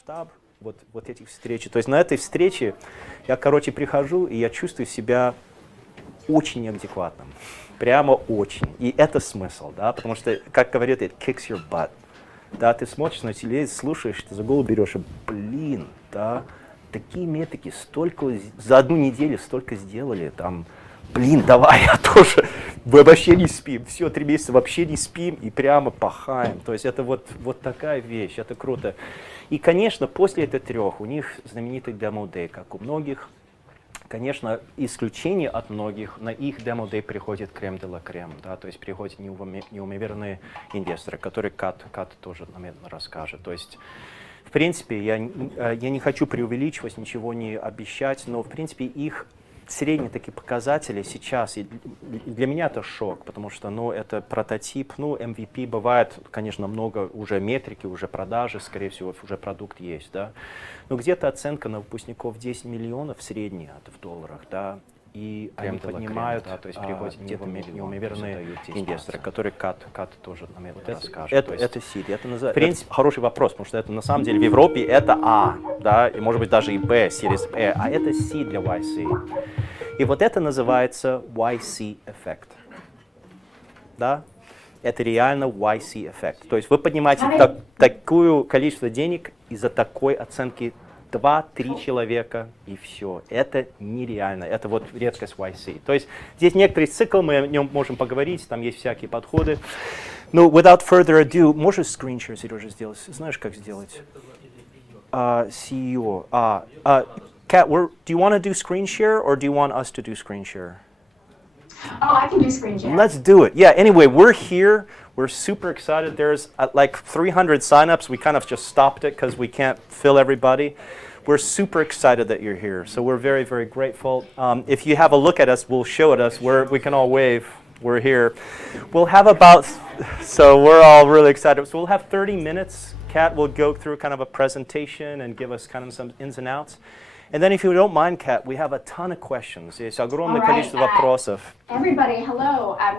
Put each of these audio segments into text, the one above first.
штаб вот этих встреч. То есть на этой встрече я, короче, прихожу, и я чувствую себя очень неадекватным. Прямо очень. И это смысл, да, потому что, как говорят, it kicks your butt. Да, ты смотришь на телевизор, слушаешь, ты за голову берешь, и, блин, да, такие метрики, столько, за одну неделю столько сделали, там, блин, давай, я тоже, мы вообще не спим, все, 3 месяца вообще не спим и прямо пахаем. То есть это вот такая вещь, это круто. И, конечно, после этих 3 у них знаменитый демо-дэй, как у многих. Конечно, исключение от многих, на их демо-дэй приходит крем-де-ла-крем, да, то есть приходят неумеренные инвесторы, которые Кат тоже, наверное, расскажет. То есть, в принципе, я не хочу преувеличивать, ничего не обещать, но, в принципе, их средние такие показатели сейчас, и для меня это шок, потому что, ну, это прототип, ну, MVP бывает, конечно, много уже метрики, уже продажи, скорее всего, уже продукт есть, да, но где-то оценка на выпускников 10 миллионов средняя в долларах, да, и они поднимают, да, то есть приходят неумеренные инвесторы, которые Кат тоже, наверное, расскажет. Это seed, это называется, в принципе, хороший вопрос, потому что это на самом деле в Европе это А, да, и может быть даже и Б, Series B, а это C для YC. И вот это называется YC эффект, да, это реально YC эффект. То есть вы поднимаете такое количество денег из-за такой оценки 2-3 человека, и все. Это нереально. Это вот редкость YC. То есть здесь некоторый цикл, мы о нем можем поговорить, там есть всякие подходы. Но without further ado, можешь screen share, Сережа, сделать? Знаешь, как сделать? CEO. Kat, do you want to do screen share, or do you want us to do screen share? Oh, I can do screen share. Let's do it. Yeah, anyway, we're here. We're super excited. There's like 300 signups. We kind of just stopped it because we can't fill everybody. We're super excited that you're here. So we're very, very grateful. If you have a look at us, we'll show it us. We can all wave. We're here. We'll have about, so we're all really excited. So we'll have 30 minutes. Kat will go through kind of a presentation and give us kind of some ins and outs. And then if you don't mind, Kat, we have a ton of questions. Есть огромное количество вопросов. Everybody, hello. I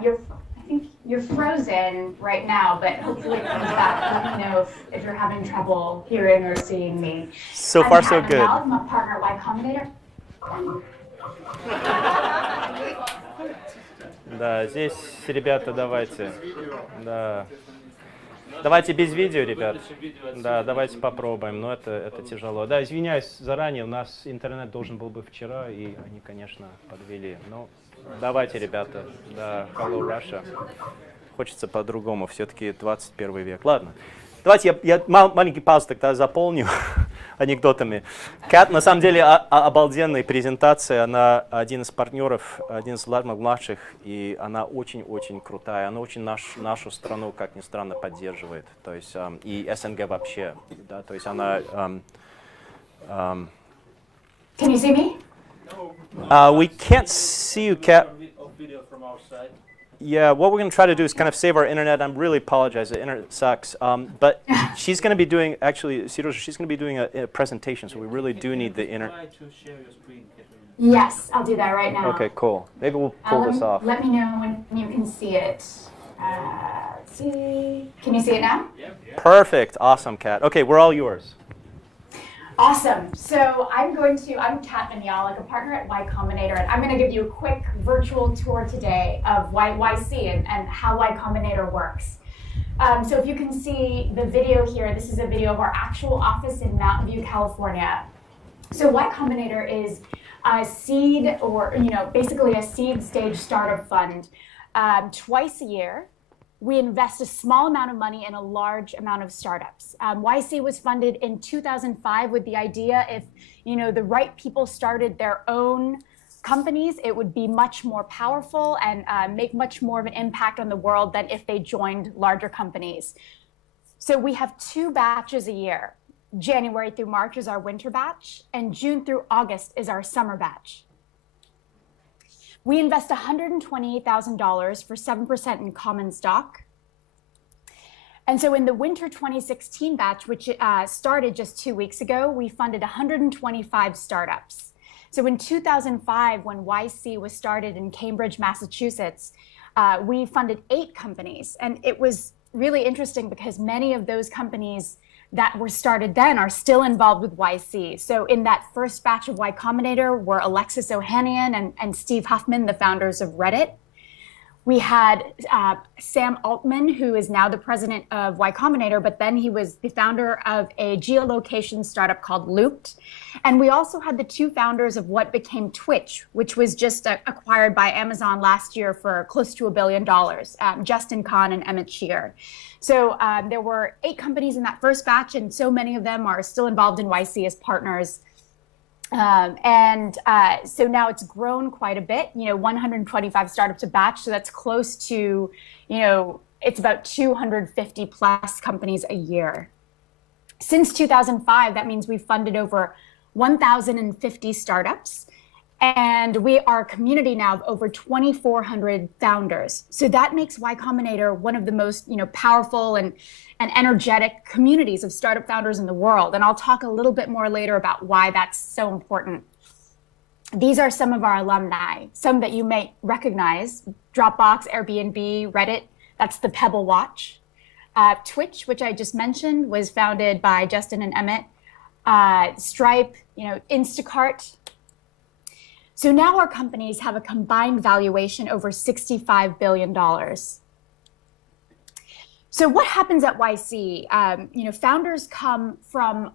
think you're frozen right now, but hopefully it comes back. Let me know if you're having trouble hearing or seeing me. So far, so good. I'm a partner at Y Combinator. Да, здесь, ребята, давайте. Да. Давайте без видео, ребят. Да, давайте попробуем, но это тяжело. Да, извиняюсь заранее, у нас интернет должен был бы вчера, и они, конечно, подвели. Но давайте, ребята. Да, hello, Russia. Хочется по-другому, все-таки 21 век. Ладно. Давайте я маленький паузу тогда заполню анекдотами. Кат, на самом деле, обалденная презентация. Она один из партнеров, один из младших, и она очень-очень крутая. Она очень нашу страну, как ни странно, поддерживает. То есть и СНГ вообще. Да, то есть она... Can you see me? We can't see you, Kat. Yeah, what we're going to try to do is kind of save our internet. I really apologize. The internet sucks. But she's going to be doing, actually, Siroja, she's going to be doing a presentation, so we really do need the internet. Try to share your screen, Katerina. Yes, I'll do that right now. Okay, cool. Maybe we'll pull this off. Let me know when you can see it. Let's see. Can you see it now? Yep. Perfect. Awesome, Kat. Okay, we're all yours. Awesome. So I'm Kat Manalac, a partner at Y Combinator, and I'm going to give you a quick virtual tour today of YC and how Y Combinator works. So if you can see the video here, this is a video of our actual office in Mountain View, California. So Y Combinator is a seed, or basically a seed stage startup fund. Twice a year, we invest a small amount of money in a large amount of startups. YC was funded in 2005 with the idea if the right people started their own companies, it would be much more powerful and make much more of an impact on the world than if they joined larger companies. So we have 2 batches a year. January through March is our winter batch, and June through August is our summer batch. We invest $128,000 for 7% in common stock. And so in the winter 2016 batch, which started just 2 weeks ago, we funded 125 startups. So in 2005, when YC was started in Cambridge, Massachusetts, we funded 8 companies. And it was really interesting because many of those companies that were started then are still involved with YC. So in that first batch of Y Combinator were Alexis Ohanian and Steve Huffman, the founders of Reddit. We had Sam Altman, who is now the president of Y Combinator, but then he was the founder of a geolocation startup called Looped. And we also had the two founders of what became Twitch, which was just acquired by Amazon last year for close to $1 billion, Justin Kan and Emmett Shear. So there were 8 companies in that first batch, and so many of them are still involved in YC as partners. So now it's grown quite a bit, 125 startups a batch. So that's close to, it's about 250 plus companies a year. Since 2005, that means we've funded over 1,050 startups. And we are a community now of over 2,400 founders. So that makes Y Combinator one of the most, powerful and energetic communities of startup founders in the world. And I'll talk a little bit more later about why that's so important. These are some of our alumni, some that you may recognize: Dropbox, Airbnb, Reddit. That's the Pebble Watch. Twitch, which I just mentioned, was founded by Justin and Emmett. Stripe, Instacart. So now our companies have a combined valuation over $65 billion. So what happens at YC? Founders come from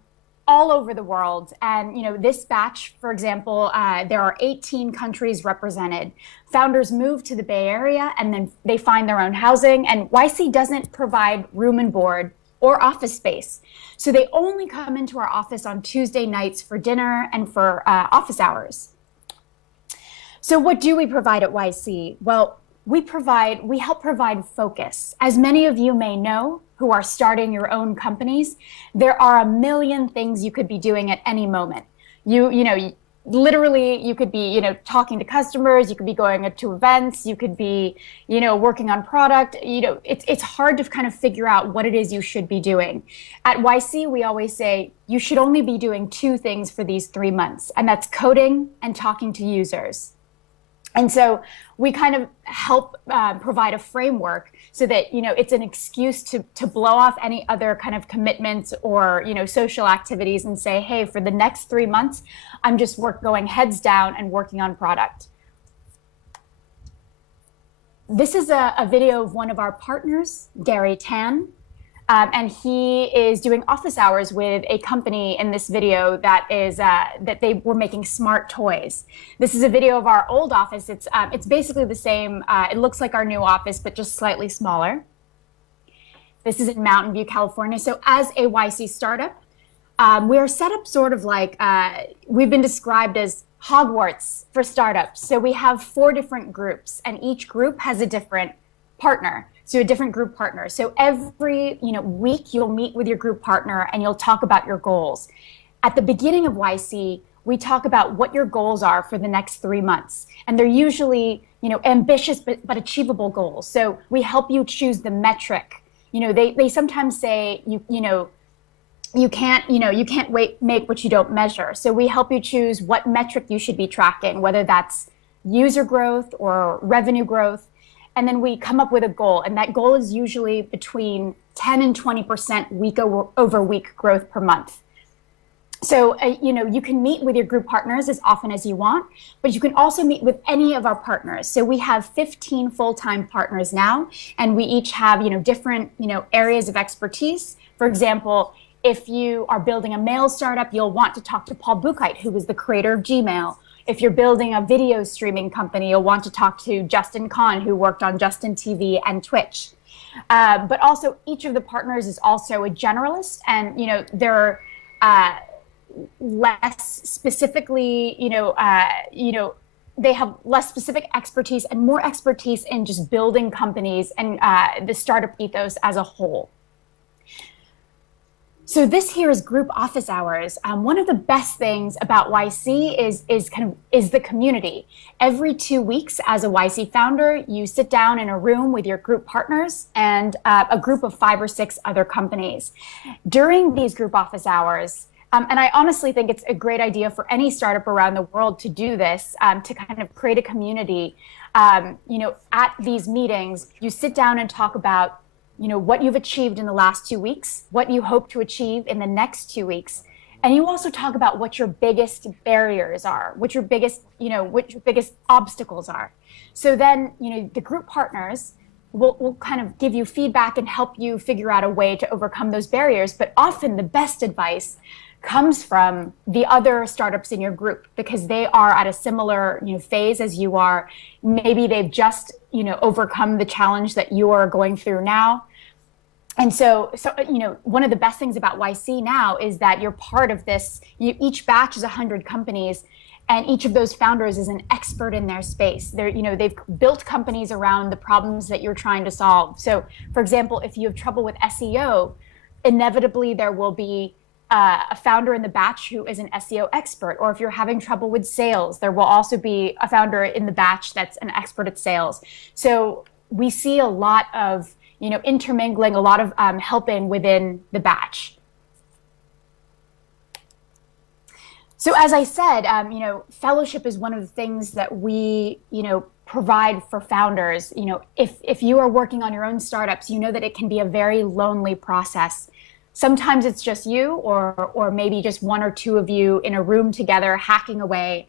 all over the world. And, this batch, for example, there are 18 countries represented. Founders move to the Bay Area and then they find their own housing. And YC doesn't provide room and board or office space. So they only come into our office on Tuesday nights for dinner and for office hours. So what do we provide at YC? Well, we help provide focus. As many of you may know who are starting your own companies, there are a million things you could be doing at any moment. Literally, you could be, talking to customers, you could be going to events, you could be, working on product. It's hard to kind of figure out what it is you should be doing. At YC, we always say you should only be doing 2 things for these 3 months, and that's coding and talking to users. And so we kind of help provide a framework so that, it's an excuse to blow off any other kind of commitments or, social activities and say, hey, for the next 3 months, I'm just going heads down and working on product. This is a video of one of our partners, Gary Tan. And he is doing office hours with a company in this video that they were making smart toys. This is a video of our old office. It's basically the same. It looks like our new office, but just slightly smaller. This is in Mountain View, California. So as a YC startup, we are set up sort of like, we've been described as Hogwarts for startups. So we have 4 different groups, and each group has a different partner. So a different group partner. So every week you'll meet with your group partner and you'll talk about your goals. At the beginning of YC, we talk about what your goals are for the next 3 months. And they're usually ambitious but achievable goals. So we help you choose the metric. They sometimes say you can't make what you don't measure. So we help you choose what metric you should be tracking, whether that's user growth or revenue growth. And then we come up with a goal, and that goal is usually between 10 and 20% week over week growth per month. So, you can meet with your group partners as often as you want, but you can also meet with any of our partners. So we have 15 full-time partners now, and we each have, different, areas of expertise. For example, if you are building a mail startup, you'll want to talk to Paul Buchheit, who is the creator of Gmail. If you're building a video streaming company, you'll want to talk to Justin Kan, who worked on Justin TV and Twitch. But also, each of the partners is also a generalist, and they're less specifically, they have less specific expertise and more expertise in just building companies and the startup ethos as a whole. So this here is group office hours. One of the best things about YC is the community. Every 2 weeks, as a YC founder, you sit down in a room with your group partners and a group of 5 or 6 other companies. During these group office hours, and I honestly think it's a great idea for any startup around the world to do this, to kind of create a community. At these meetings, you sit down and talk about what you've achieved in the last 2 weeks, what you hope to achieve in the next 2 weeks. And you also talk about what your biggest barriers are, what your biggest obstacles are. So then, the group partners will kind of give you feedback and help you figure out a way to overcome those barriers. But often the best advice comes from the other startups in your group, because they are at a similar phase as you are. Maybe they've just overcome the challenge that you are going through now. And so one of the best things about YC now is that you're part of this. Each batch is 100 companies, and each of those founders is an expert in their space. They've built companies around the problems that you're trying to solve. So, for example, if you have trouble with SEO, inevitably there will be a founder in the batch who is an SEO expert. Or if you're having trouble with sales, there will also be a founder in the batch that's an expert at sales. So we see a lot of intermingling, a lot of helping within the batch. So as I said, fellowship is one of the things that we, provide for founders. If you are working on your own startups, you know that it can be a very lonely process. Sometimes it's just you, or maybe just one or two of you in a room together hacking away.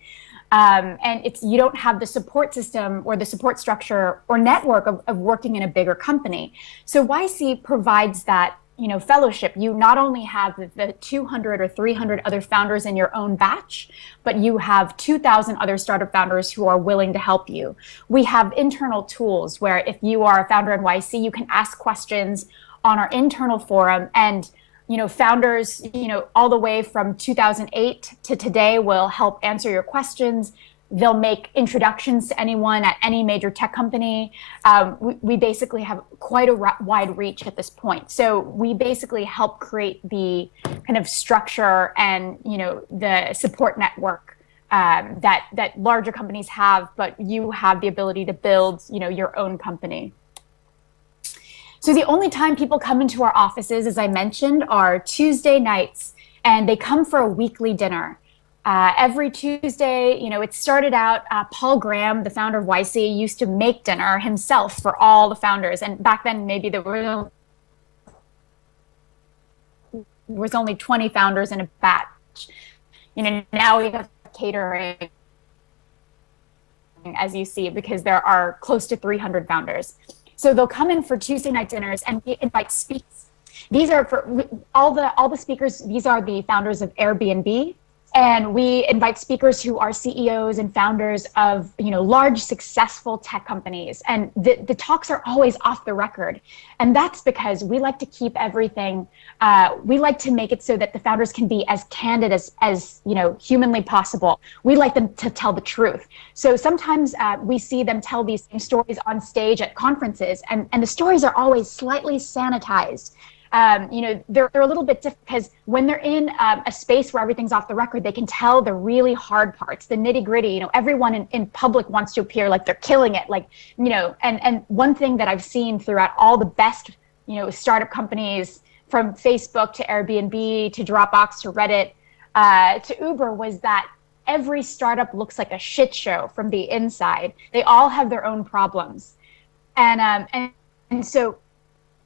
And you don't have the support system or the support structure or network of working in a bigger company. So YC provides that fellowship. You not only have the 200 or 300 other founders in your own batch, but you have 2,000 other startup founders who are willing to help you. We have internal tools where if you are a founder in YC, you can ask questions on our internal forum, and founders, all the way from 2008 to today will help answer your questions. They'll make introductions to anyone at any major tech company. We basically have quite a wide reach at this point. So we basically help create the kind of structure and, the support network that larger companies have, but you have the ability to build, your own company. So the only time people come into our offices, as I mentioned, are Tuesday nights, and they come for a weekly dinner. Every Tuesday, it started out, Paul Graham, the founder of YC, used to make dinner himself for all the founders. And back then, maybe there was only 20 founders in a batch. Now we have catering, as you see, because there are close to 300 founders. So they'll come in for Tuesday night dinners, and we invite speakers. These are for all the speakers. These are the founders of Airbnb, and we invite speakers who are CEOs and founders of large successful tech companies. And the talks are always off the record, and that's because we like to keep everything. We like to make it so that the founders can be as candid as humanly possible. We like them to tell the truth. So sometimes we see them tell these same stories on stage at conferences, and the stories are always slightly sanitized. They're a little bit different because when they're in a space where everything's off the record, they can tell the really hard parts, the nitty gritty. Everyone in public wants to appear like they're killing it, and one thing that I've seen throughout all the best, startup companies, from Facebook to Airbnb to Dropbox to Reddit to Uber, was that every startup looks like a shit show from the inside. They all have their own problems. And so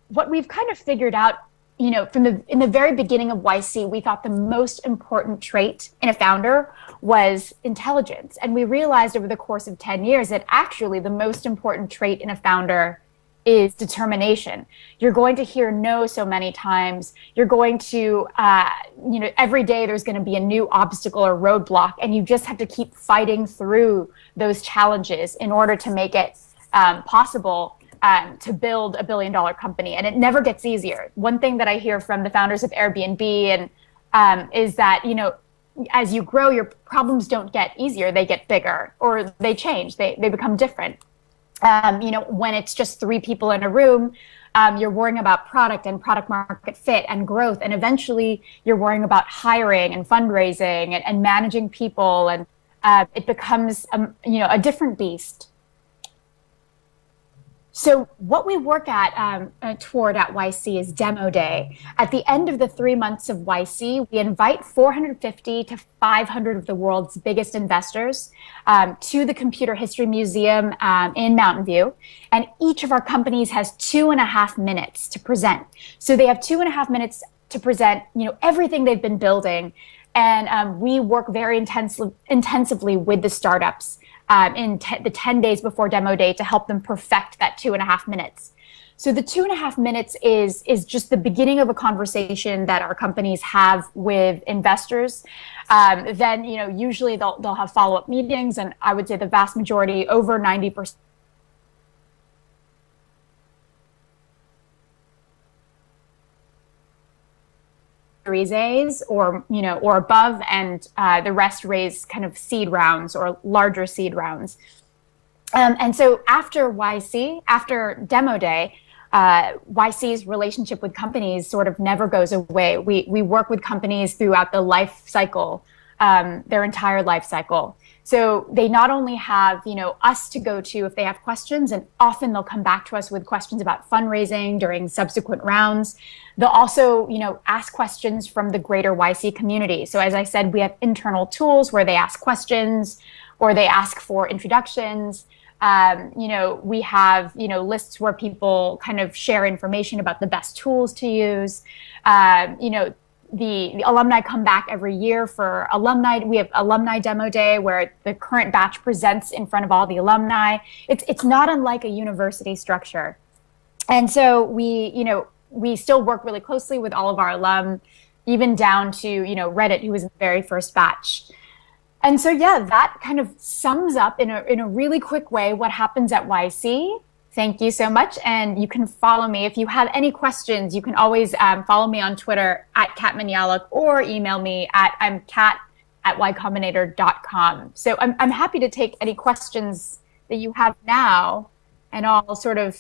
what we've kind of figured out, in the very beginning of YC, we thought the most important trait in a founder was intelligence. And we realized over the course of 10 years that actually the most important trait in a founder is determination. You're going to hear no so many times. You're going to, every day there's going to be a new obstacle or roadblock, and you just have to keep fighting through those challenges in order to make it possible to build a billion-dollar company. And it never gets easier. One thing that I hear from the founders of Airbnb is that, as you grow, your problems don't get easier, they get bigger, or they change, they become different. When it's just 3 people in a room, you're worrying about product and product market fit and growth. And eventually you're worrying about hiring and fundraising and managing people. And it becomes, a different beast. So what we work toward at YC is Demo Day. At the end of the 3 months of YC, we invite 450 to 500 of the world's biggest investors to the Computer History Museum in Mountain View. And each of our companies has 2.5 minutes to present. So they have 2.5 minutes to present, everything they've been building. And we work very intensively with the startups the 10 days before Demo Day to help them perfect that 2.5 minutes. So the 2.5 minutes is just the beginning of a conversation that our companies have with investors. Then, usually they'll have follow-up meetings, and I would say the vast majority, over 90%. Series A's or above, and the rest raise kind of seed rounds or larger seed rounds. And so after YC, after Demo Day, YC's relationship with companies sort of never goes away. We work with companies throughout the life cycle, their entire life cycle. So they not only have, us to go to if they have questions, and often they'll come back to us with questions about fundraising during subsequent rounds. They'll also, ask questions from the greater YC community. So as I said, we have internal tools where they ask questions or they ask for introductions. We have, lists where people kind of share information about the best tools to use. The alumni come back every year for alumni. We have alumni demo day where the current batch presents in front of all the alumni. It's not unlike a university structure. And so we still work really closely with all of our alum, even down to, Reddit, who was in the very first batch. And so, that kind of sums up in a really quick way what happens at YC. Thank you so much. And you can follow me. If you have any questions, you can always follow me on Twitter at Kat Manalac or email me I'm kat@ycombinator.com. So I'm happy to take any questions that you have now, and I'll sort of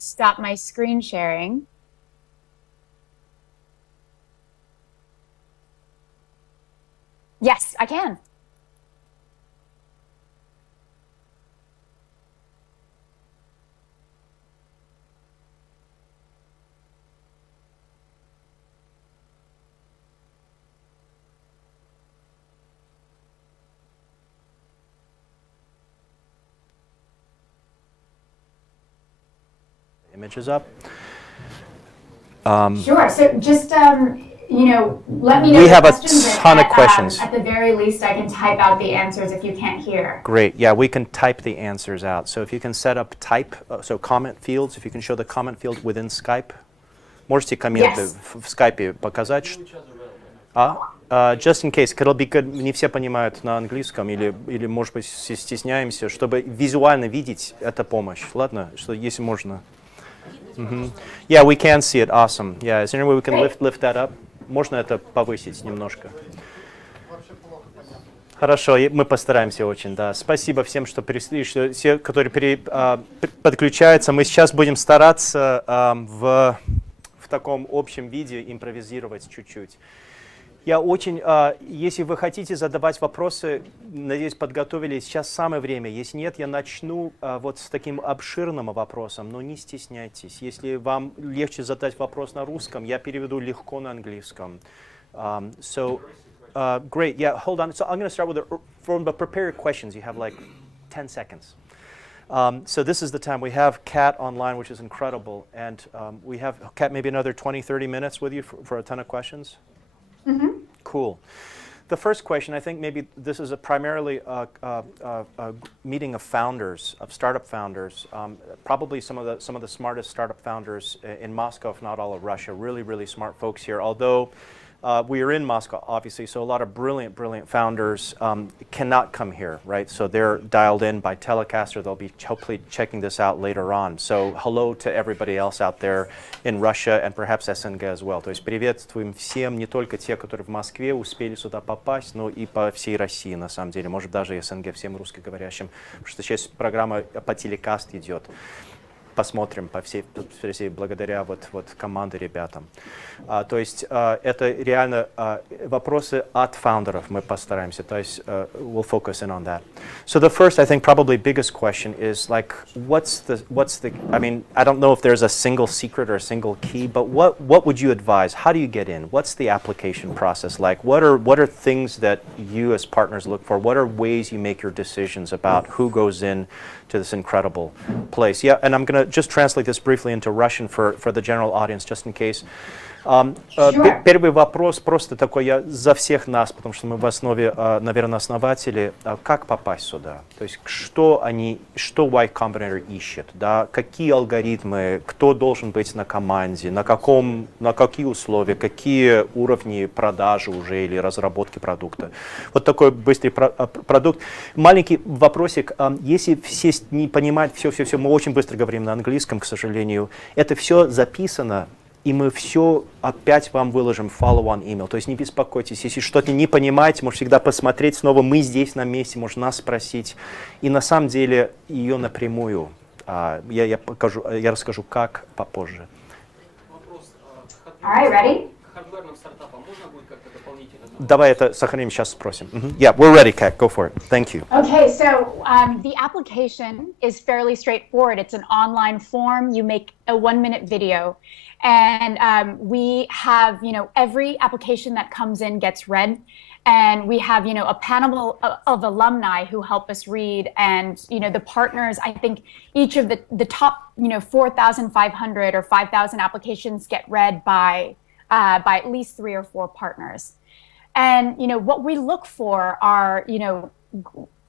stop my screen sharing. Yes, I can. Images up. Sure. So just let me know. We have a questions, ton of questions. At the very least, I can type out the answers if you can't hear. Great. Yeah, we can type the answers out. So if you can set up so comment fields, if you can show the comment field within Skype. Можете комменты в Skype показать? Just in case, it'll be good, не все понимают на английском или может быть, стесняемся, чтобы визуально видеть, это помощь. Ладно? Что, если можно. Yeah, we can see it. Awesome. Yeah, is there any way we can lift that up? Можно это повысить немножко? Хорошо, мы постараемся очень, да. Спасибо всем, что пришли, все, которые подключаются. Мы сейчас будем стараться в таком общем виде импровизировать чуть-чуть. Я очень, если вы хотите задавать вопросы, надеюсь, подготовили, сейчас самое время. Если нет, я начну вот с таким обширным вопросом, но не стесняйтесь. Если вам легче задать вопрос на русском, я переведу легко на английском. Great, yeah, hold on. So I'm going to start with from the prepared questions. You have like 10 seconds. So this is the time. We have Kat online, which is incredible. And we have, Kat, maybe another 20, 30 minutes with you for a ton of questions? Mm-hmm. Cool. The first question, I think maybe this is primarily a meeting of founders, of startup founders, probably some of the smartest startup founders in Moscow, if not all of Russia. Really, really smart folks here. Although we are in Moscow, obviously, so a lot of brilliant founders cannot come here, right? So they're dialed in by Telecaster. They'll be hopefully checking this out later on. So hello to everybody else out there in Russia and perhaps СНГ as well. То есть приветствуем всем, не только те, которые в Москве успели сюда попасть, но и по всей России, на самом деле. Может, даже СНГ, всем русскоговорящим, потому что сейчас программа по телекаст идет. посмотрим по всей благодаря вот команде ребятам. То есть это реально вопросы от фаундеров мы постараемся, то есть we'll focus in on that. So the first, I think, probably biggest question is like, what's the, I mean, I don't know if there's a single secret or a single key, but what would you advise? How do you get in? What's the application process like? What are things that you as partners look for? What are ways you make your decisions about who goes in to this incredible place? Yeah, and I'm going to just translate this briefly into Russian for the general audience, just in case. Sure. Первый вопрос просто такой, я за всех нас, потому что мы в основе, наверное, основатели, как попасть сюда? То есть что Y Combinator ищет, да? Какие алгоритмы, кто должен быть на команде, на какие условия, какие уровни продажи уже или разработки продукта. Вот такой быстрый продукт. Маленький вопросик, если все не понимают, все, мы очень быстро говорим на английском, к сожалению, это все записано, и мы все опять вам выложим follow-on email. То есть не беспокойтесь, если что-то не понимаете, можете всегда посмотреть снова, мы здесь на месте, можно нас спросить. И на самом деле ее напрямую я расскажу, как попозже. All right, ready? Хардверным стартапам можно будет как-то дополнительно? Давай это сохраним, сейчас спросим. Yeah, we're ready, Kat. Go for it. Thank you. Okay, so the application is fairly straightforward. It's an online form. You make a 1-minute video. And we have, every application that comes in gets read. And we have, a panel of alumni who help us read. And, the partners, I think each of the top, 4,500 or 5,000 applications get read by at least 3 or 4 partners. And, what we look for are,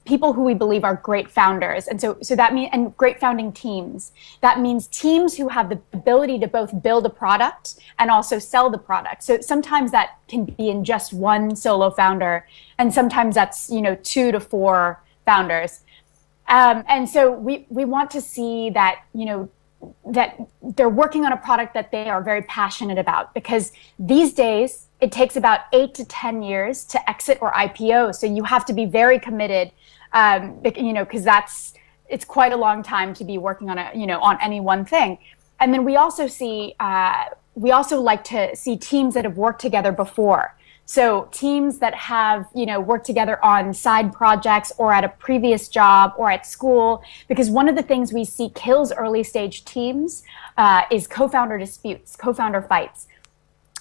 people who we believe are great founders. And so that means, and great founding teams. That means teams who have the ability to both build a product and also sell the product. So sometimes that can be in just one solo founder. And sometimes that's, 2 to 4 founders. And so we want to see that, that they're working on a product that they are very passionate about, because these days it takes about 8 to 10 years to exit or IPO. So you have to be very committed, because it's quite a long time to be working on on any one thing. And then we also like to see teams that have worked together before. So teams that have, worked together on side projects or at a previous job or at school, because one of the things we see kills early stage teams is co-founder disputes, co-founder fights.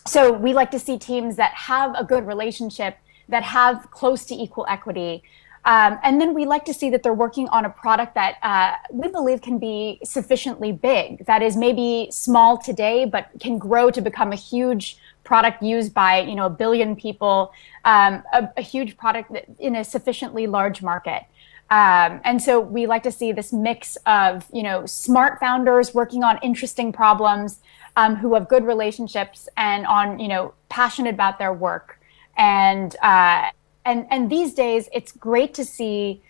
So we like to see teams that have a good relationship, that have close to equal equity. And then we like to see that they're working on a product that we believe can be sufficiently big, that is maybe small today, but can grow to become a huge product used by 1 billion people, a huge product in a sufficiently large market. And so we like to see this mix of smart founders working on interesting problems, who have good relationships and on passionate about their work. And these days it's great to see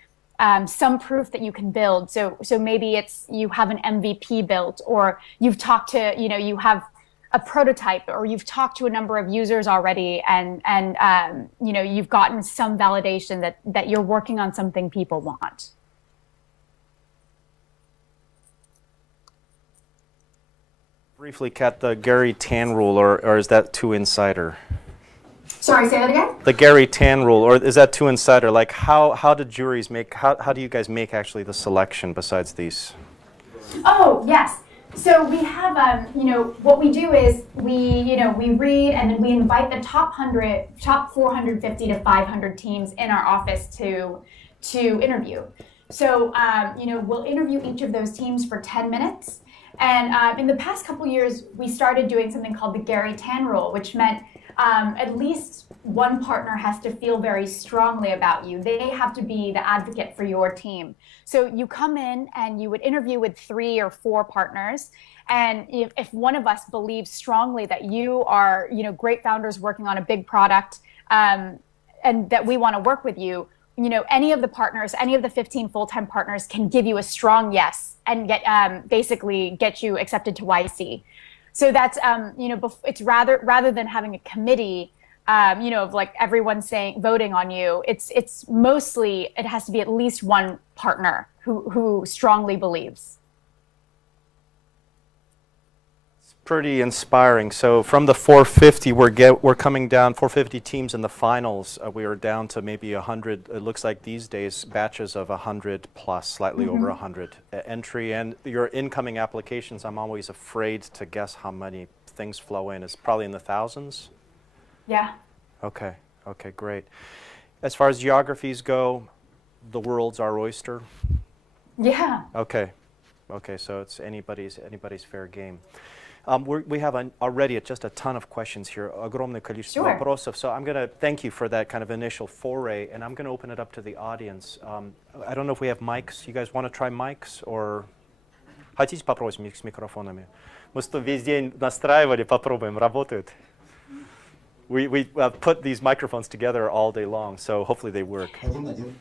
some proof that you can build. So maybe it's you have an MVP built, or you've talked to you have a prototype, or you've talked to a number of users already, and you've gotten some validation that you're working on something people want. Briefly, Kat, the Gary Tan rule, or is that too insider? Sorry, say that again? The Gary Tan rule, or is that too insider? Like how do juries make, how do you guys make actually the selection besides these? Oh, yes. So we have, what we do is we read, and then we invite the top 450 to 500 teams in our office to interview. So, we'll interview each of those teams for 10 minutes. And in the past couple years, we started doing something called the Gary Tan rule, which meant at least one partner has to feel very strongly about you. They have to be the advocate for your team. So you come in and you would interview with 3 or 4 partners. And if one of us believes strongly that you are, great founders working on a big product, and that we want to work with you, any of the partners, any of the 15 full-time partners can give you a strong yes and basically get you accepted to YC. So that's, it's rather than having a committee, of like everyone voting on you, it's mostly, it has to be at least one partner who strongly believes. pretty inspiring. So from the 450, we're coming down 450 teams in the finals. We are down to maybe 100. It looks like these days batches of 100 plus, slightly over 100 entry. And your incoming applications, I'm always afraid to guess how many things flow in. It's probably in the thousands. Yeah. Okay. Okay. Great. As far as geographies go, the world's our oyster. Yeah. Okay. Okay. So it's anybody's fair game. We have already just a ton of questions here, огромное количество вопросов. So I'm going to thank you for that kind of initial foray, and I'm going to open it up to the audience. I don't know if we have mics. You guys want to try mics, or хотите попробовать с микрофонами? Мы весь день настраивали, попробуем, работают. We put these microphones together all day long, so hopefully they work.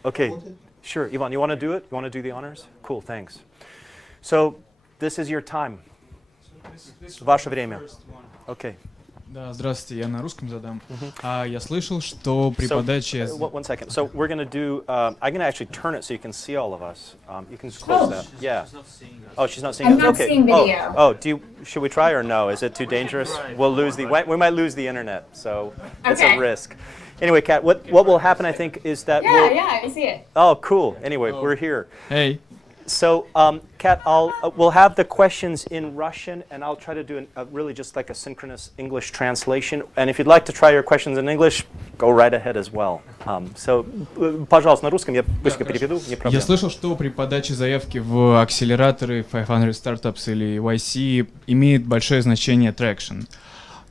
Okay, sure. Ivan, you want to do it? You want to do the honors? Cool, thanks. So this is your time. Ваше время. Okay. Да, здравствуйте, я на русском задам. Я слышал, что при подаче... One second. So we're going to do, I'm going to actually turn it so you can see all of us. You can close that. Yeah. Oh, she's not seeing I'm us? not Okay. seeing video. Should we try or no? Is it too dangerous? We'll lose we might lose the internet, so it's a Okay. risk. Anyway, Kat, what will happen, I think, is that Yeah, I see it. Oh, cool. Anyway, we're here. Hey. So, Kat, we'll have the questions in Russian, and I'll try to do really just like a synchronous English translation. And if you'd like to try your questions in English, go right ahead as well. So, пожалуйста, на русском я быстро переведу, не проблема. Я слышал, что при подаче заявки в акселераторы 500 Startups или YC имеет большое значение traction.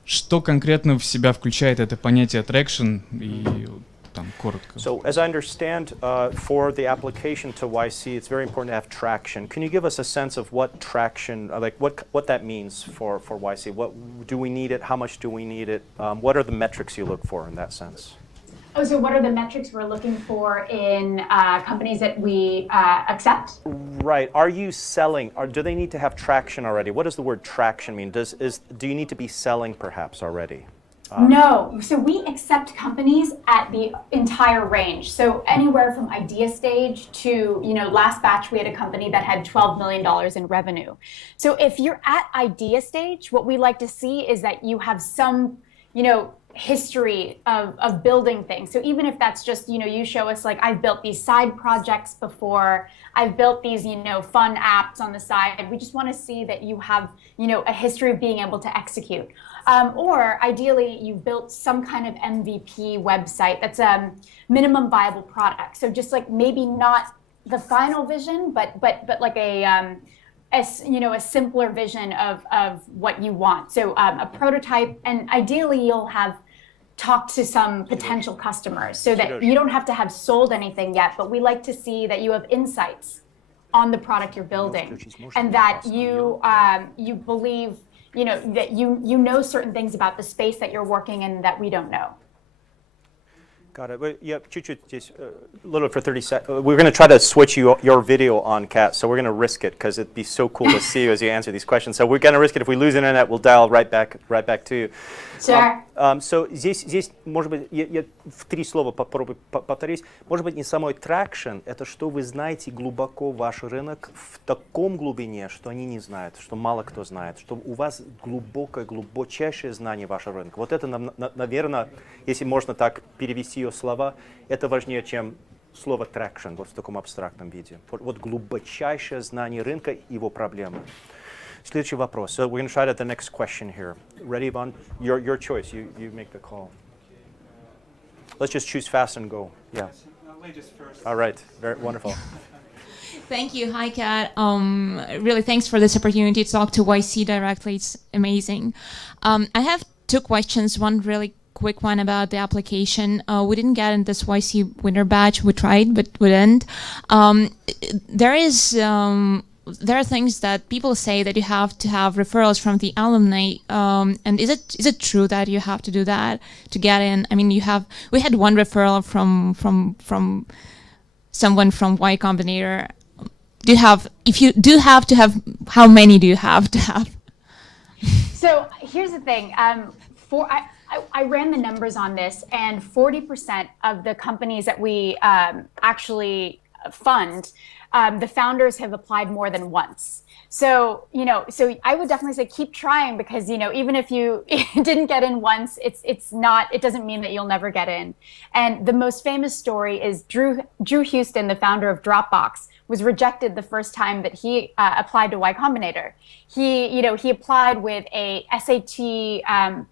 Что конкретно в себя включает это понятие traction и там коротко? So, as I understand, for the application to YC, it's very important to have traction. Can you give us a sense of what traction, like what that means for YC? What do we need it? How much do we need it? What are the metrics you look for in that sense? Oh, so what are the metrics we're looking for in companies that we accept? Right. Are you selling, or do they need to have traction already? What does the word traction mean? Do you need to be selling perhaps already? No. So we accept companies at the entire range. So anywhere from idea stage to, last batch we had a company that had $12 million in revenue. So if you're at idea stage, what we like to see is that you have some, history of building things. So even if that's just, you show us like, I've built these side projects before, I've built these, fun apps on the side. We just want to see that you have, a history of being able to execute. Or ideally, you've built some kind of MVP website that's a minimum viable product. So just like maybe not the final vision, but like a simpler vision of what you want. So a prototype, and ideally you'll have talked to some potential customers so that you don't have to have sold anything yet, but we like to see that you have insights on the product you're building and that you believe, that you know certain things about the space that you're working in that we don't know. Got it. Yeah, чуть-чуть здесь, a little for 30 seconds. We're going to try to switch your video on, Kat, so we're going to risk it because it'd be so cool to see you as you answer these questions. So we're going to risk it. If we lose internet, we'll dial right back to you. Sure. So здесь, может быть, я в 3 слова попробую повторить. Может быть, не самой traction, это что вы знаете глубоко ваш рынок в таком глубине, что они не знают, что мало кто знает, что у вас глубочайшее знание вашего рынка. Вот это, наверное, если можно так перевести ее слова, это важнее, чем слово traction, вот в таком абстрактном виде. Вот глубочайшее знание рынка и его проблемы. Следующий вопрос. So we're going to try the next question here. Ready, Ivan? Your choice. You make the call. Let's just choose fast and go. Yeah. Ladies first. All right. Very wonderful. Thank you. Hi, Kat. Really, thanks for this opportunity to talk to YC directly. It's amazing. I have 2 questions. One really quick one about the application. We didn't get in this YC winter batch. We tried, but we didn't. There are things that people say that you have to have referrals from the alumni. And is it true that you have to do that to get in? I mean, we had one referral from someone from Y Combinator. If you do have to have, how many do you have to have? So here's the thing. I ran the numbers on this, and 40% of the companies that we actually fund the founders have applied more than once. So, so I would definitely say keep trying because, even if you didn't get in once, it doesn't mean that you'll never get in. And the most famous story is Drew Houston, the founder of Dropbox, was rejected the first time that he applied to Y Combinator. He applied with a SAT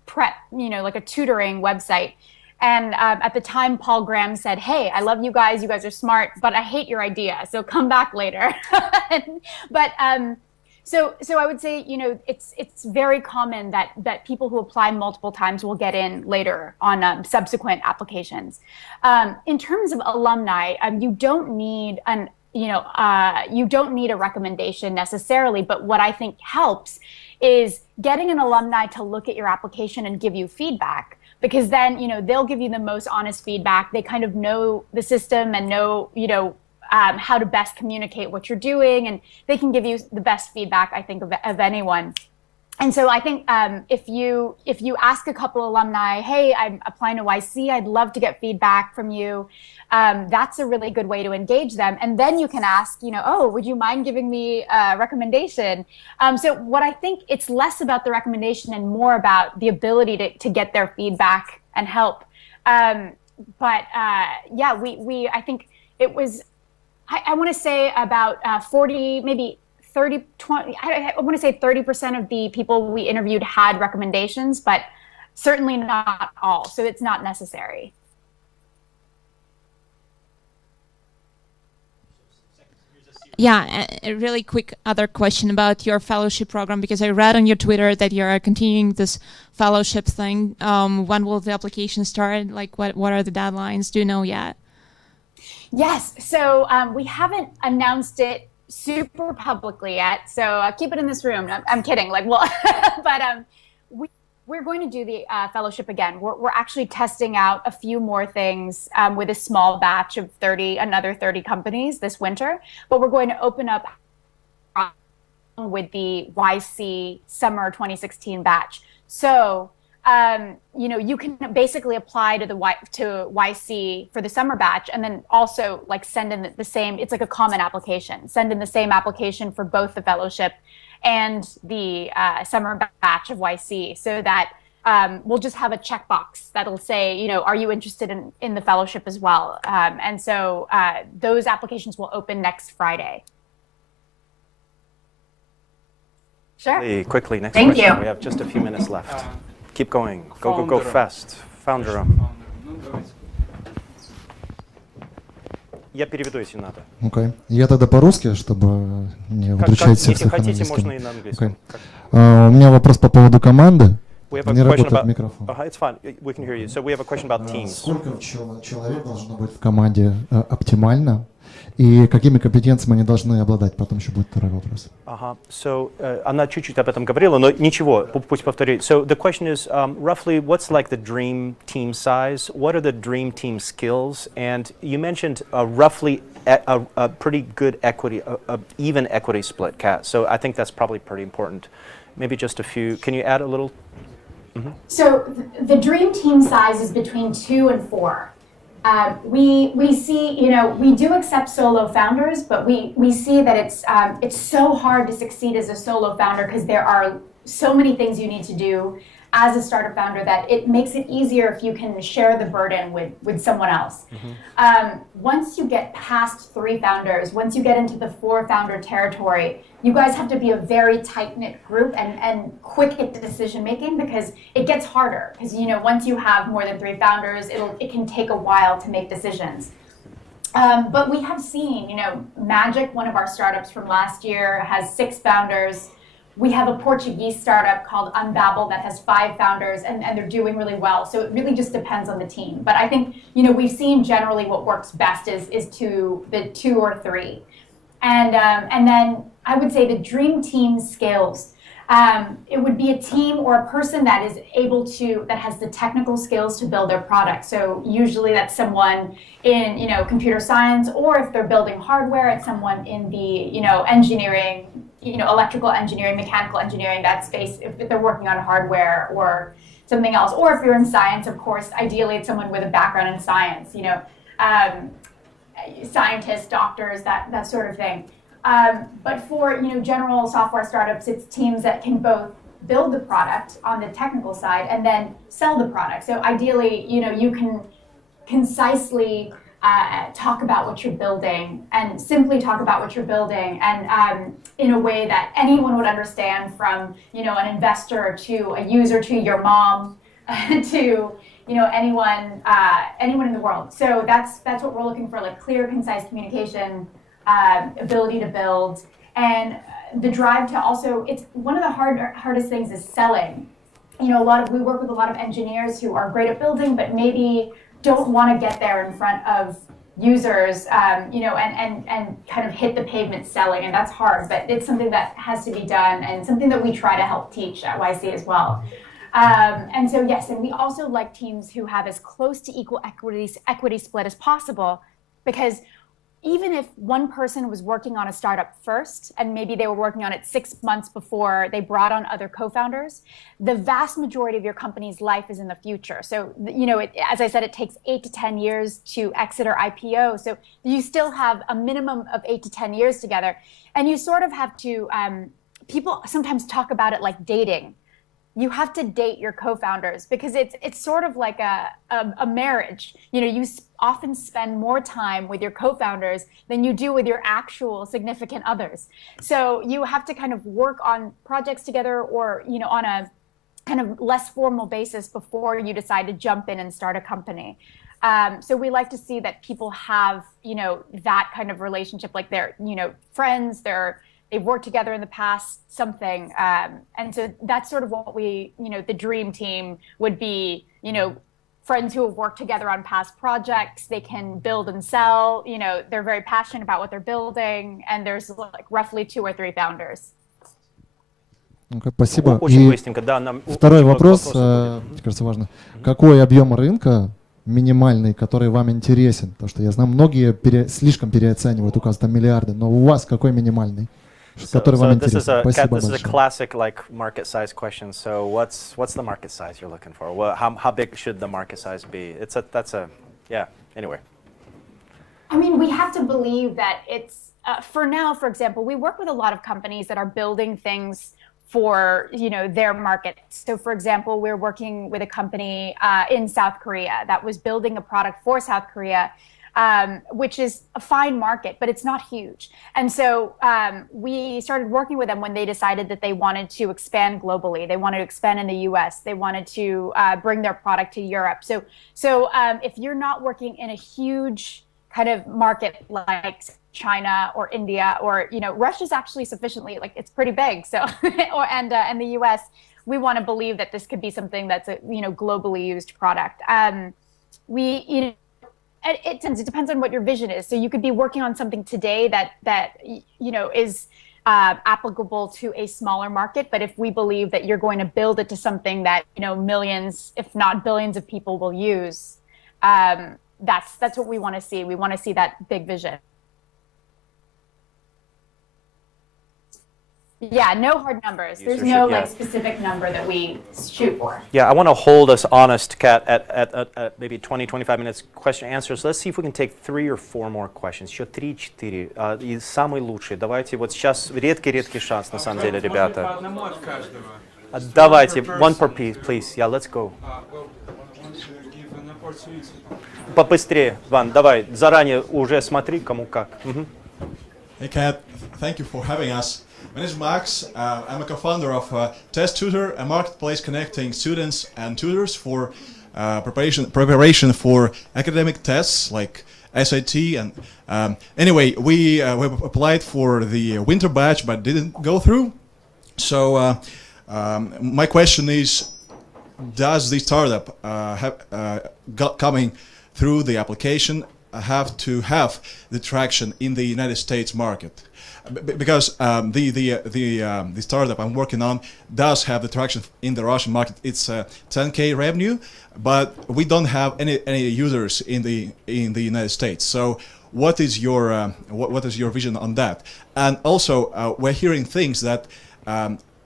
prep, like a tutoring website. And at the time, Paul Graham said, "Hey, I love you guys. You guys are smart, but I hate your idea. So come back later." So I would say, it's very common that people who apply multiple times will get in later on subsequent applications. In terms of alumni, you don't need a recommendation necessarily, but what I think helps is getting an alumni to look at your application and give you feedback. Because then, they'll give you the most honest feedback. They kind of know the system and know, how to best communicate what you're doing. And they can give you the best feedback, I think, of anyone. And so I think if you ask a couple alumni, "Hey, I'm applying to YC, I'd love to get feedback from you," that's a really good way to engage them. And then you can ask, "Oh, would you mind giving me a recommendation?" So what I think it's less about the recommendation and more about the ability to get their feedback and help. I think it was, I want to say about 40, maybe 30, 20, I want to say 30% of the people we interviewed had recommendations, but certainly not all. So it's not necessary. Yeah, a really quick other question about your fellowship program, because I read on your Twitter that you're continuing this fellowship thing. When will the application start? Like, what are the deadlines? Do you know yet? Yes, so we haven't announced it super publicly yet, so keep it in this room. I'm kidding, but we're going to do the fellowship again. We're actually testing out a few more things with a small batch of another 30 companies this winter, but we're going to open up with the YC summer 2016 batch. So you can basically apply to YC for the summer batch, and then also send in the same. It's like a common application. Send in the same application for both the fellowship and the summer batch of YC, so that we'll just have a checkbox that'll say, are you interested in the fellowship as well? And so those applications will open next Friday. Sure. Quickly, next Thank question. you. We have just a few minutes left. Keep going. Go fast. Founder. Я переведу, если надо. Okay. Я тогда по-русски, чтобы не удручать всех Если хотите, английским. можно и на английском. У меня вопрос по поводу команды. We have a Не question работает about. микрофон. It's fine. We can hear you. So we have a question about teams. Сколько человек должно быть в команде оптимально? И какими компетенциями они должны обладать? Потом еще будет второй вопрос. So, она чуть-чуть об этом говорила, но ничего, пусть повторит. So the question is, roughly, what's like the dream team size? What are the dream team skills? And you mentioned roughly a pretty good equity, even equity split, Kat. So I think that's probably pretty important. Maybe just a few. Can you add a little? Mm-hmm. So the dream team size is between 2 and 4. We see, we do accept solo founders, but we see that it's so hard to succeed as a solo founder because there are so many things you need to do as a startup founder that it makes it easier if you can share the burden with someone else. Mm-hmm. Once you get past 3 founders, once you get into the 4-founder territory, you guys have to be a very tight-knit group and quick at the decision-making because it gets harder. Because, once you have more than 3 founders, it can take a while to make decisions. But we have seen, Magic, one of our startups from last year, has 6 founders. We have a Portuguese startup called Unbabble that has 5 founders, and they're doing really well. So it really just depends on the team. But I think, we've seen generally what works best is the 2 or 3. And then I would say the dream team skills. It would be a team or a person that has the technical skills to build their product. So usually that's someone in, computer science, or if they're building hardware, it's someone in the, engineering, electrical engineering, mechanical engineering, that space, if they're working on hardware or something else. Or if you're in science, of course, ideally it's someone with a background in science, scientists, doctors, that sort of thing. But for general software startups, it's teams that can both build the product on the technical side and then sell the product. So ideally, you can concisely talk about what you're building and simply talk about what you're building and in a way that anyone would understand, from an investor to a user to your mom to anyone in the world. So that's what we're looking for, like clear, concise communication, ability to build, and the drive to also, it's one of the hardest things is selling. We work with a lot of engineers who are great at building, but maybe don't want to get there in front of users, and kind of hit the pavement selling, and that's hard, but it's something that has to be done and something that we try to help teach at YC as well. And so yes, and we also like teams who have as close to equal equity split as possible, because even if one person was working on a startup first, and maybe they were working on it 6 months before they brought on other co-founders, the vast majority of your company's life is in the future. So, as I said, it takes 8 to 10 years to exit or IPO. So you still have a minimum of 8 to 10 years together. And you sort of have to, people sometimes talk about it like dating. You have to date your co-founders, because it's sort of like a marriage. You often spend more time with your co-founders than you do with your actual significant others. So you have to kind of work on projects together, or on a kind of less formal basis before you decide to jump in and start a company. So we like to see that people have that kind of relationship, like they're friends, they've worked together in the past, something. And so that's sort of what we, the dream team would be, friends who have worked together on past projects. They can build and sell, they're very passionate about what they're building, and there's like roughly 2 or 3 founders. Спасибо. Очень И быстренько, да. второй вопрос, мне кажется, важно. Какой объем рынка минимальный, который вам интересен? Потому что я знаю, многие слишком переоценивают, указывают там миллиарды, но у вас какой минимальный? Который вам интересен. Спасибо this is a большое. classic market size question. So what's the market size you're looking for? How big should the market size be? Anyway. I mean, we have to believe that it's, for now, for example, we work with a lot of companies that are building things for their market. So for example, we're working with a company in South Korea that was building a product for South Korea, which is a fine market, but it's not huge. And so we started working with them when they decided that they wanted to expand globally. They wanted to expand in the US. They wanted to bring their product to Europe. So if you're not working in a huge kind of market like China or India, or Russia's actually sufficiently, like, it's pretty big. So and the US, we want to believe that this could be something that's a globally used product. It depends on what your vision is. So you could be working on something today that is applicable to a smaller market, but if we believe that you're going to build it to something that millions, if not billions, of people will use, that's what we want to see. We want to see that big vision. Yeah, no hard numbers. There's no specific number that we shoot for. Yeah, I want to hold us honest, Kat, at maybe 20-25 minutes question answers. Let's see if we can take 3 or 4 more questions. Еще 3-4. И самый лучший. Давайте вот сейчас редкий шанс, на самом деле, ребята. По одному от каждого. Давайте, one per piece, please. Yeah, let's go. Побыстрее, Ван, давай. Заранее уже смотри, кому как. Hey, Kat. Thank you for having us. My name is Max. I'm a co-founder of Test Tutor, a marketplace connecting students and tutors for preparation for academic tests like SAT. And anyway, we applied for the winter batch but didn't go through. So my question is, does the startup coming through the application have to have the traction in the United States market? Because the startup I'm working on does have the traction in the Russian market. It's 10K revenue, but we don't have any users in the United States. So what is your vision on that? And also we're hearing things that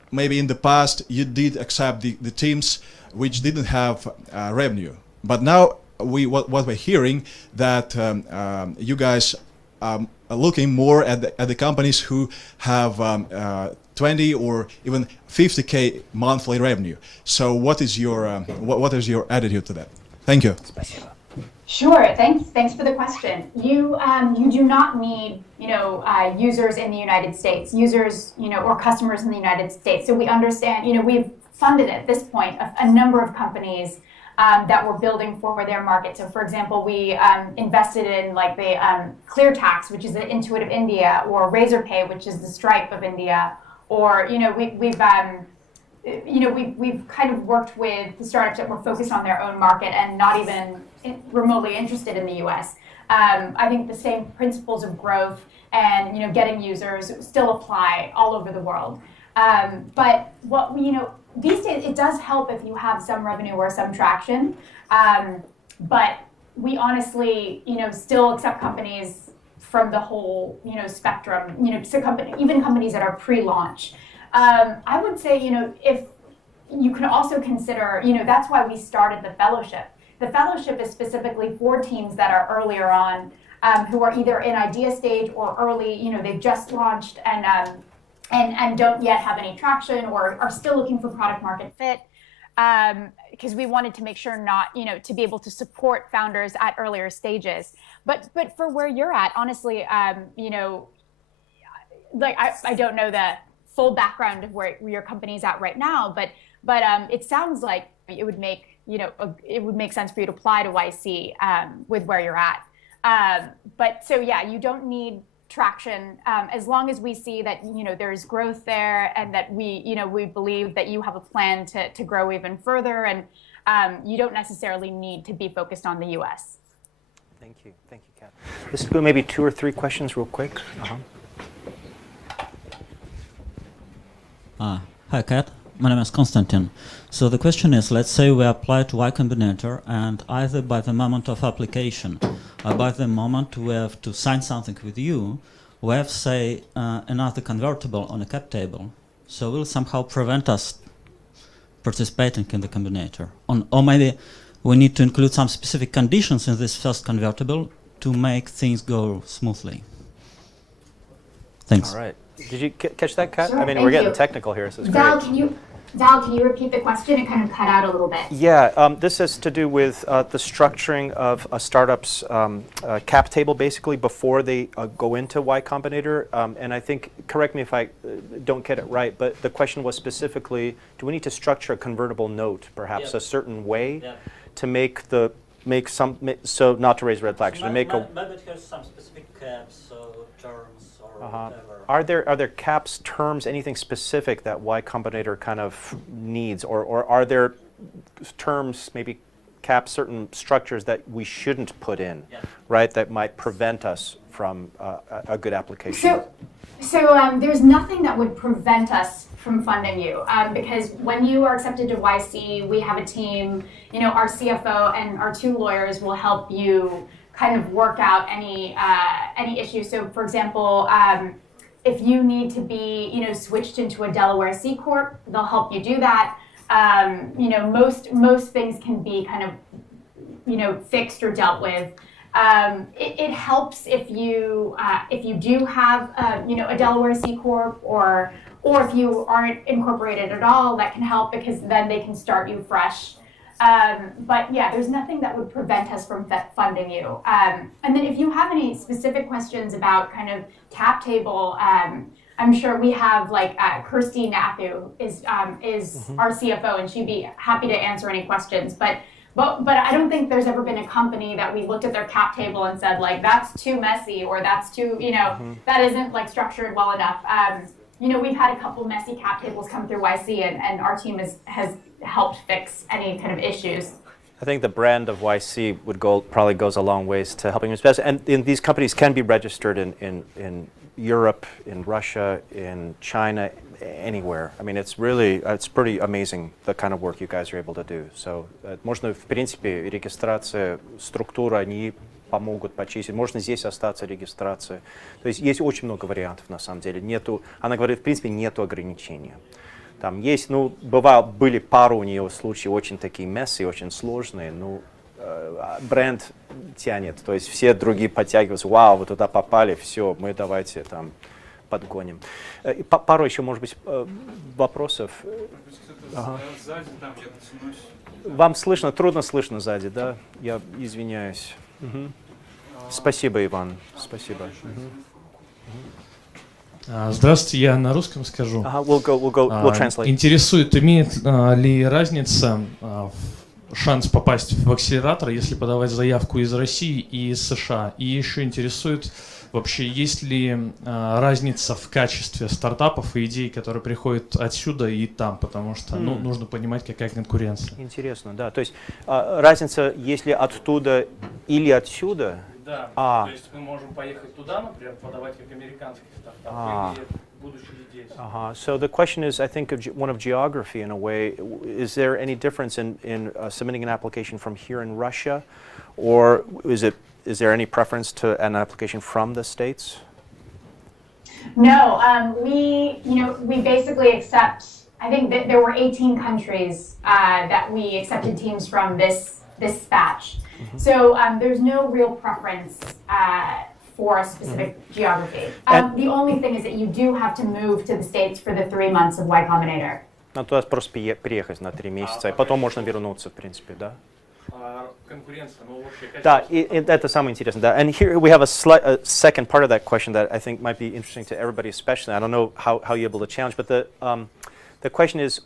maybe in the past you did accept the teams which didn't have revenue, but now what we're hearing that you guys are looking more at the companies who have 20 or even 50K monthly revenue. So what is your attitude to that? Thank you. Sure. Thanks for the question. You do not need users in the United States, or customers in the United States. So we understand. We've funded at this point a number of companies that we're building for their market. So for example, we invested in like the ClearTax, which is the Intuit of India, or RazorPay, which is the Stripe of India, or we've kind of worked with the startups that were focused on their own market and not even remotely interested in the U.S. I think the same principles of growth and getting users still apply all over the world. But what these days it does help if you have some revenue or some traction. But we honestly still accept companies from the whole spectrum. So even companies that are pre-launch. I would say if you can also consider that's why we started the fellowship. The fellowship is specifically for teams that are earlier on, who are either in idea stage or early. They've just launched and don't yet have any traction or are still looking for product market fit. Because we wanted to make sure to be able to support founders at earlier stages. But for where you're at, honestly, like I don't know the full background of where your company's at right now, but it sounds like it would make it would make sense for you to apply to YC with where you're at. But so yeah, you don't need traction as long as we see that there's growth there and that we believe that you have a plan to grow even further, and you don't necessarily need to be focused on the U.S. Thank you, Kat. Let's do maybe 2 or 3 questions real quick. Hi, Kat. My name is Konstantin. So the question is, let's say we apply to Y Combinator, and either by the moment of application or by the moment we have to sign something with you, we have, say, another convertible on a cap table. So will somehow prevent us participating in the combinator. Or maybe we need to include some specific conditions in this first convertible to make things go smoothly. Thanks. All right. Did you catch that, Kat? Sure, I mean, we're getting technical here, so it's great. Val, can you repeat the question? It kind of cut out a little bit. Yeah, this has to do with the structuring of a startup's cap table, basically, before they go into Y Combinator. And I think, correct me if I don't get it right, but the question was specifically, do we need to structure a convertible note, perhaps a certain way, to so not to raise red flags, to make maybe it has some specific caps or terms or whatever. Are there caps, terms, anything specific that Y Combinator kind of needs, or are there terms, maybe caps, certain structures that we shouldn't put in, right? That might prevent us from a good application. So there's nothing that would prevent us from funding you, because when you are accepted to YC, we have a team. Our CFO and our 2 lawyers will help you kind of work out any issues. So, for example, if you need to be switched into a Delaware C corp, they'll help you do that. Most things can be kind of fixed or dealt with. It helps if you do have a Delaware C corp, or if you aren't incorporated at all. That can help because then they can start you fresh. But yeah, there's nothing that would prevent us from funding you. And then if you have any specific questions about kind of cap table, I'm sure we have Kirsty Nathu is our CFO, and she'd be happy to answer any questions. But I don't think there's ever been a company that we looked at their cap table and said that's too messy, or that's too that isn't structured well enough. We've had a couple messy cap tables come through YC, and our team has helped fix any kind of issues. I think the brand of YC probably goes a long ways to helping us. And these companies can be registered in Europe, in Russia, in China, anywhere. I mean, it's pretty amazing the kind of work you guys are able to do. So, можно, в принципе, регистрация, структура, они помогут почистить. Можно здесь остаться регистрация. То есть есть очень много вариантов на самом деле. Она говорит, в принципе, нету ограничения. Там есть, были пару у нее случаи очень такие мессы, очень сложные, бренд тянет, то есть все другие подтягиваются, вау, вы туда попали, все, мы давайте там подгоним. Пару еще, может быть, вопросов. Ага. Вам слышно? Трудно слышно сзади, да? Я извиняюсь. Угу. Спасибо, Иван. Спасибо. Здравствуйте, я на русском скажу. We'll translate. Интересует, имеет ли разница шанс попасть в акселератор, если подавать заявку из России и из США? И еще интересует, вообще, есть ли разница в качестве стартапов и идей, которые приходят отсюда и там, потому что нужно понимать, какая конкуренция. Интересно, да. То есть разница, если оттуда или отсюда? Да, то есть мы можем поехать туда, например, подавать как американский стартап, или будучи здесь. So the question is, I think, one of geography in a way. Is there any difference in submitting an application from here in Russia, or is there any preference to an application from the States? No, we basically accept. I think that there were 18 countries that we accepted teams from this batch. So there's no real preference for a specific geography. The only thing is that you do have to move to the States for the 3 months of Y Combinator. Туда просто приехать на 3 месяца, и потом можно вернуться, в принципе, да? Конкуренция, но вообще. Да, и это самое интересное, да. And here we have a second part of that question that I think might be interesting to everybody, especially. I don't know how you're able to challenge, but the question is,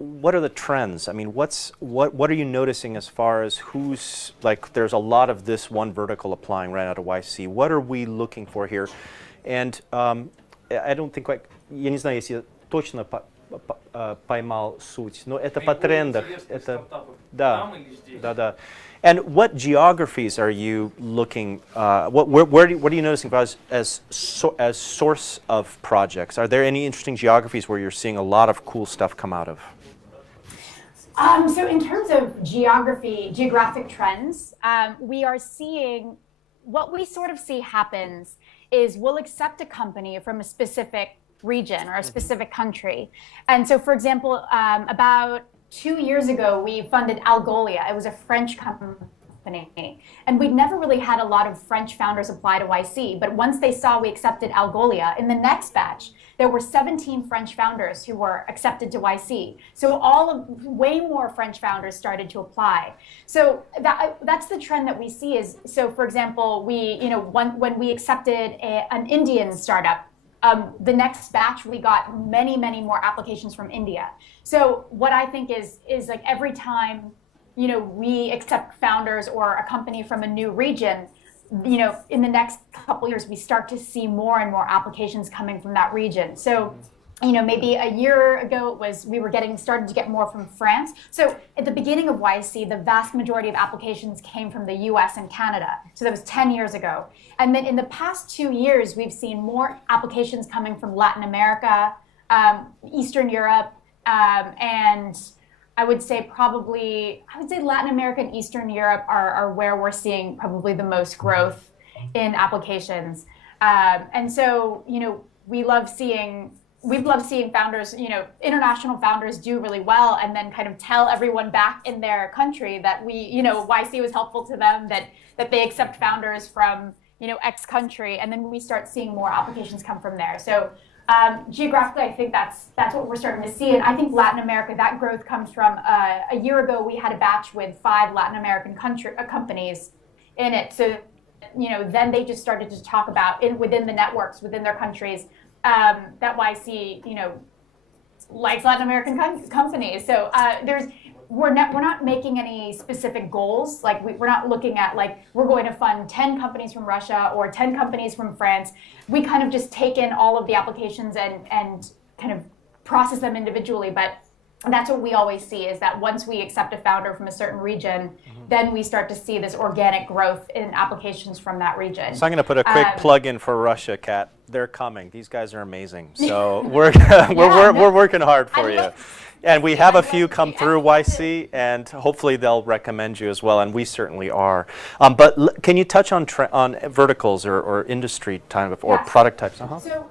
what are the trends? I mean, what are you noticing as far as who's, like, there's a lot of this one vertical applying right out of YC. What are we looking for here? And I don't think, я не знаю, если я точно поймал суть, но это по трендах. Это, да. And what geographies are you looking? What are you noticing as source of projects? Are there any interesting geographies where you're seeing a lot of cool stuff come out of? So in terms of geographic trends, we are seeing, what we sort of see happens is we'll accept a company from a specific region or a specific country. And so, for example, about 2 years ago, we funded Algolia. It was a French company. And we'd never really had a lot of French founders apply to YC. But once they saw we accepted Algolia, in the next batch, there were 17 French founders who were accepted to YC. So way more French founders started to apply. So that's the trend that we see is, so for example, when we accepted an Indian startup, the next batch, we got many, many more applications from India. So what I think is like every time, we accept founders or a company from a new region, in the next couple years, we start to see more and more applications coming from that region. So, maybe a year ago we were started to get more from France. So at the beginning of YC, the vast majority of applications came from the US and Canada. So that was 10 years ago. And then in the past 2 years, we've seen more applications coming from Latin America, Eastern Europe, and I would say Latin America and Eastern Europe are where we're seeing probably the most growth in applications. And so, we love seeing founders, international founders do really well and then kind of tell everyone back in their country that YC was helpful to them, that they accept founders from, X country, and then we start seeing more applications come from there. So geographically, I think that's what we're starting to see. And I think Latin America, that growth comes from a year ago, we had a batch with 5 Latin American companies in it. So, then they just started to talk about within the networks, within their countries, that YC, likes Latin American companies. So we're not making any specific goals. Like we're not looking at we're going to fund 10 companies from Russia or 10 companies from France. We kind of just take in all of the applications and kind of process them individually. But that's what we always see is that once we accept a founder from a certain region, then we start to see this organic growth in applications from that region. So I'm going to put a quick plug in for Russia, Kat. They're coming. These guys are amazing. So we're working hard for you. And we have a few come through YC, and hopefully they'll recommend you as well, and we certainly are. But can you touch on verticals or industry type or product types? So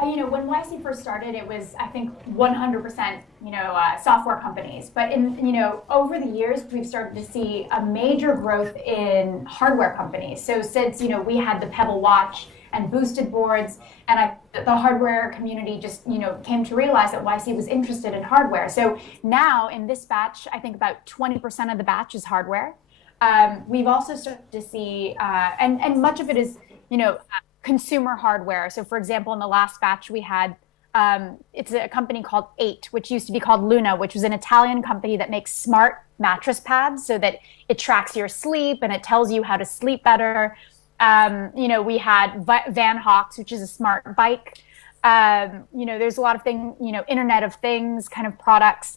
When YC first started, it was, I think, 100%, software companies. But over the years, we've started to see a major growth in hardware companies. So since, we had the Pebble Watch and boosted boards, and the hardware community just, came to realize that YC was interested in hardware. So now in this batch, I think about 20% of the batch is hardware. We've also started to see, and much of it is, consumer hardware. So for example, in the last batch we had, it's a company called 8, which used to be called Luna, which was an Italian company that makes smart mattress pads so that it tracks your sleep and it tells you how to sleep better. We had Van Hawks, which is a smart bike. There's a lot of things, Internet of Things kind of products.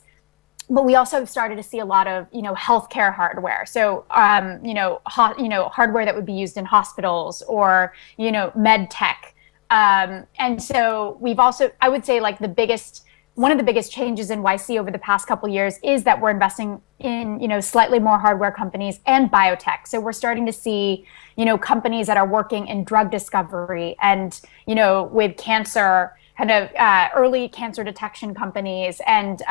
But we also have started to see a lot of, healthcare hardware. So, hardware that would be used in hospitals or, med tech. And so we've also, I would say, like one of the biggest changes in YC over the past couple of years is that we're investing in, slightly more hardware companies and biotech. So we're starting to see, companies that are working in drug discovery and, with cancer, kind of early cancer detection companies. And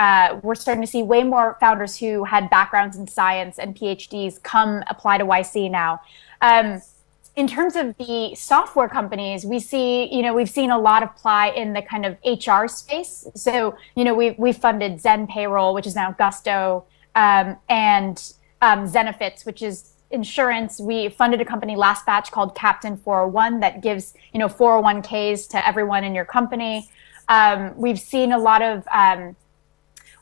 we're starting to see way more founders who had backgrounds in science and PhDs come apply to YC now. In terms of the software companies, we've seen a lot apply in the kind of HR space. So, we've funded Zen Payroll, which is now Gusto, and Zenefits, which is insurance. We funded a company last batch called Captain 401 that gives 401ks to everyone in your company. We've seen a lot of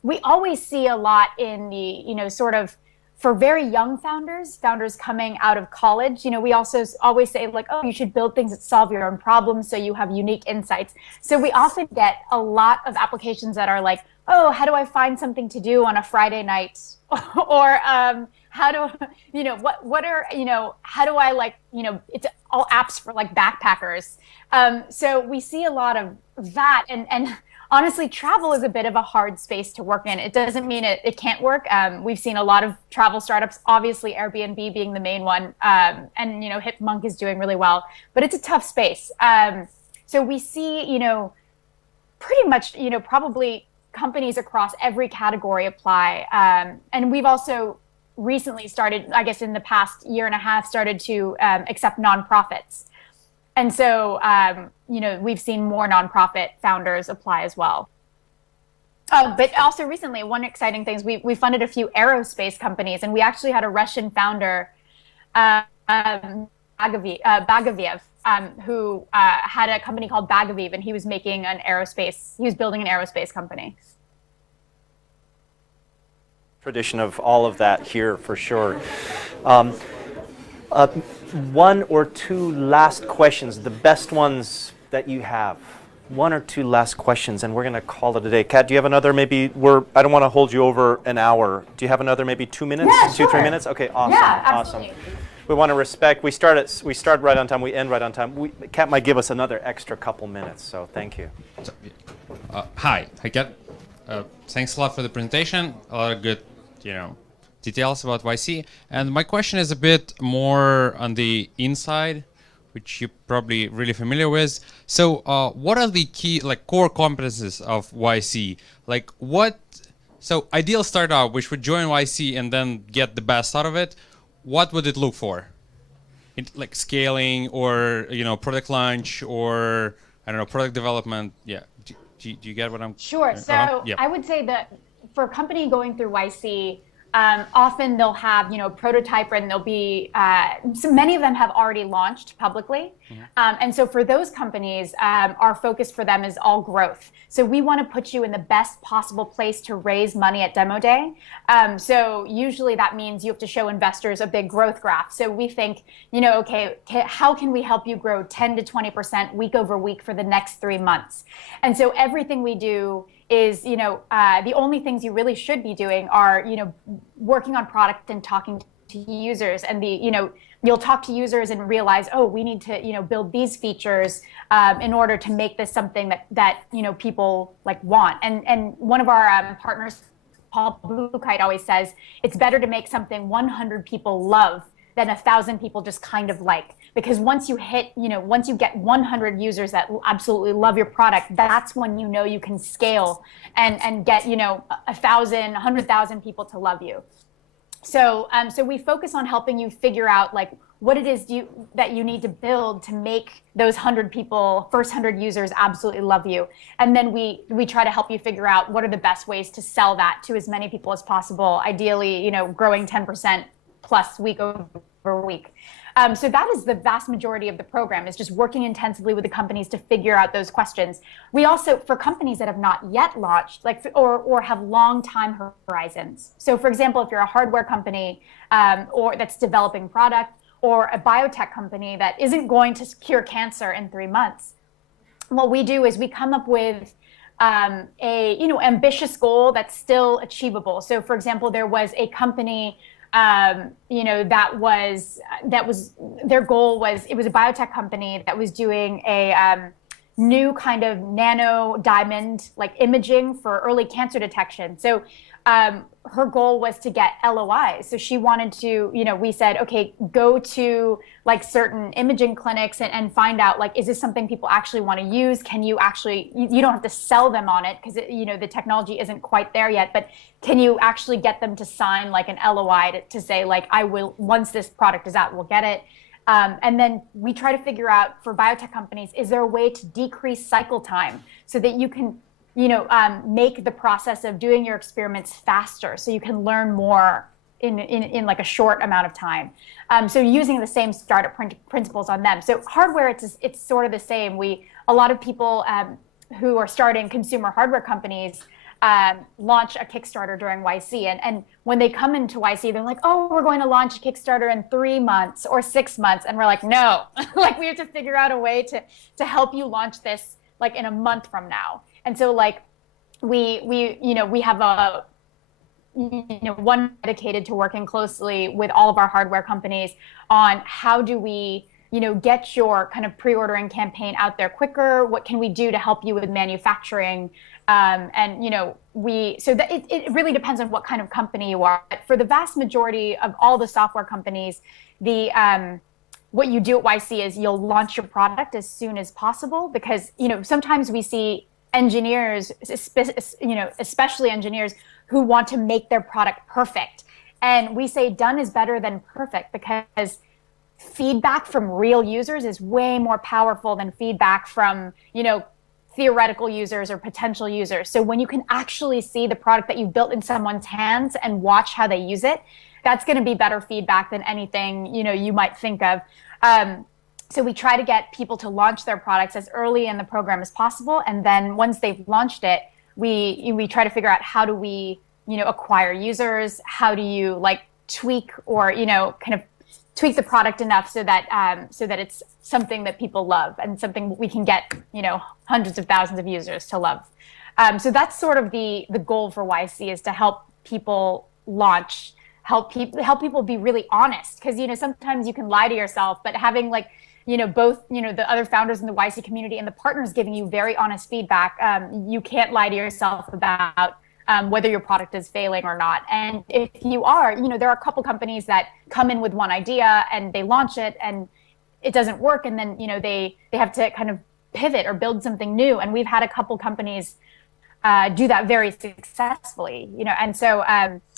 we always see a lot in the sort of for very young founders coming out of college. We also always say like, oh, you should build things that solve your own problems so you have unique insights. So we often get a lot of applications that are like, oh, how do I find something to do on a Friday night? Or how do what are how do I it's all apps for like backpackers. So we see a lot of that, and honestly, travel is a bit of a hard space to work in. It doesn't mean it can't work. We've seen a lot of travel startups, obviously Airbnb being the main one, and Hipmunk is doing really well, but it's a tough space. So we see pretty much probably companies across every category apply, and we've also recently started, I guess in the past year and a half, started to accept nonprofits. And so, we've seen more nonprofit founders apply as well. But also recently, one exciting thing is we funded a few aerospace companies, and we actually had a Russian founder, Bagaviev, who had a company called Bagaviv, and he was building an aerospace company. Tradition of all of that here for sure. One or two last questions, the best ones that you have. One or two last questions, and we're going to call it a day. Kat, do you have another maybe? I don't want to hold you over an hour. Do you have another maybe 2 minutes? Yeah, sure. 2-3 minutes? Okay, awesome. Yeah, absolutely. Awesome. We want to respect. We start right on time. We end right on time. Kat might give us another extra couple minutes. So thank you. Hi, Kat. Thanks a lot for the presentation. A lot of good, details about YC. And my question is a bit more on the inside, which you're probably really familiar with. So what are the key, core competencies of YC? So ideal startup which would join YC and then get the best out of it, what would it look for? Like scaling or, product launch or, I don't know, product development? Yeah. Do you get what I'm... Sure. So yeah. I would say that for a company going through YC, often they'll have, prototype, and they'll be, so many of them have already launched publicly. Mm-hmm. And so for those companies, our focus for them is all growth. So we want to put you in the best possible place to raise money at demo day. So usually that means you have to show investors a big growth graph. So we think, okay, how can we help you grow 10 to 20% week over week for the next 3 months? And so everything we do is, the only things you really should be doing are, working on product and talking to users. And you'll talk to users and realize, oh, we need to, build these features in order to make this something that people want. And one of our partners, Paul Blue Kite, always says, it's better to make something 100 people love than 1,000 people just kind of like. Because once you hit, once you get 100 users that absolutely love your product, that's when you know you can scale and get, 1,000, 100,000 people to love you. So we focus on helping you figure out like what it is that you need to build to make those 100 people, first 100 users absolutely love you. And then we try to help you figure out what are the best ways to sell that to as many people as possible, ideally, growing 10% plus week over week. So that is the vast majority of the program, is just working intensively with the companies to figure out those questions. We also, for companies that have not yet launched, or have long time horizons. So for example, if you're a hardware company or that's developing product, or a biotech company that isn't going to cure cancer in 3 months, what we do is we come up with ambitious goal that's still achievable. So for example, there was a company that was their goal was, it was a biotech company that was doing a new kind of nano diamond like imaging for early cancer detection. So her goal was to get LOIs. So she wanted to, we said, okay, go to like certain imaging clinics and find out like, is this something people actually want to use? Can you actually, you don't have to sell them on it because the technology isn't quite there yet, but can you actually get them to sign like an LOI to say like, I will, once this product is out, we'll get it. And then we try to figure out for biotech companies, is there a way to decrease cycle time so that you can make the process of doing your experiments faster, so you can learn more in like a short amount of time. So using the same startup principles on them. So hardware, it's sort of the same. A lot of people who are starting consumer hardware companies launch a Kickstarter during YC. And when they come into YC, they're like, oh, we're going to launch a Kickstarter in 3 months or 6 months. And we're like, no, like we have to figure out a way to help you launch this like in a month from now. And so like we have one dedicated to working closely with all of our hardware companies on how do we, get your kind of pre-ordering campaign out there quicker? What can we do to help you with manufacturing? So that it really depends on what kind of company you are. But for the vast majority of all the software companies, what you do at YC is you'll launch your product as soon as possible, because sometimes we see engineers, especially engineers who want to make their product perfect, and we say done is better than perfect, because feedback from real users is way more powerful than feedback from theoretical users or potential users. So when you can actually see the product that you've built in someone's hands and watch how they use it, that's going to be better feedback than anything you might think of. So we try to get people to launch their products as early in the program as possible, and then once they've launched it, we try to figure out how do we acquire users, how do you like tweak or kind of tweak the product enough so that it's something that people love and something we can get hundreds of thousands of users to love. So that's sort of the goal for YC, is to help people launch, help people be really honest, because sometimes you can lie to yourself, but having like both the other founders in the YC community and the partners giving you very honest feedback, you can't lie to yourself about whether your product is failing or not. And if you are, there are a couple companies that come in with one idea and they launch it and it doesn't work, and then they have to kind of pivot or build something new. And we've had a couple companies do that very successfully, and so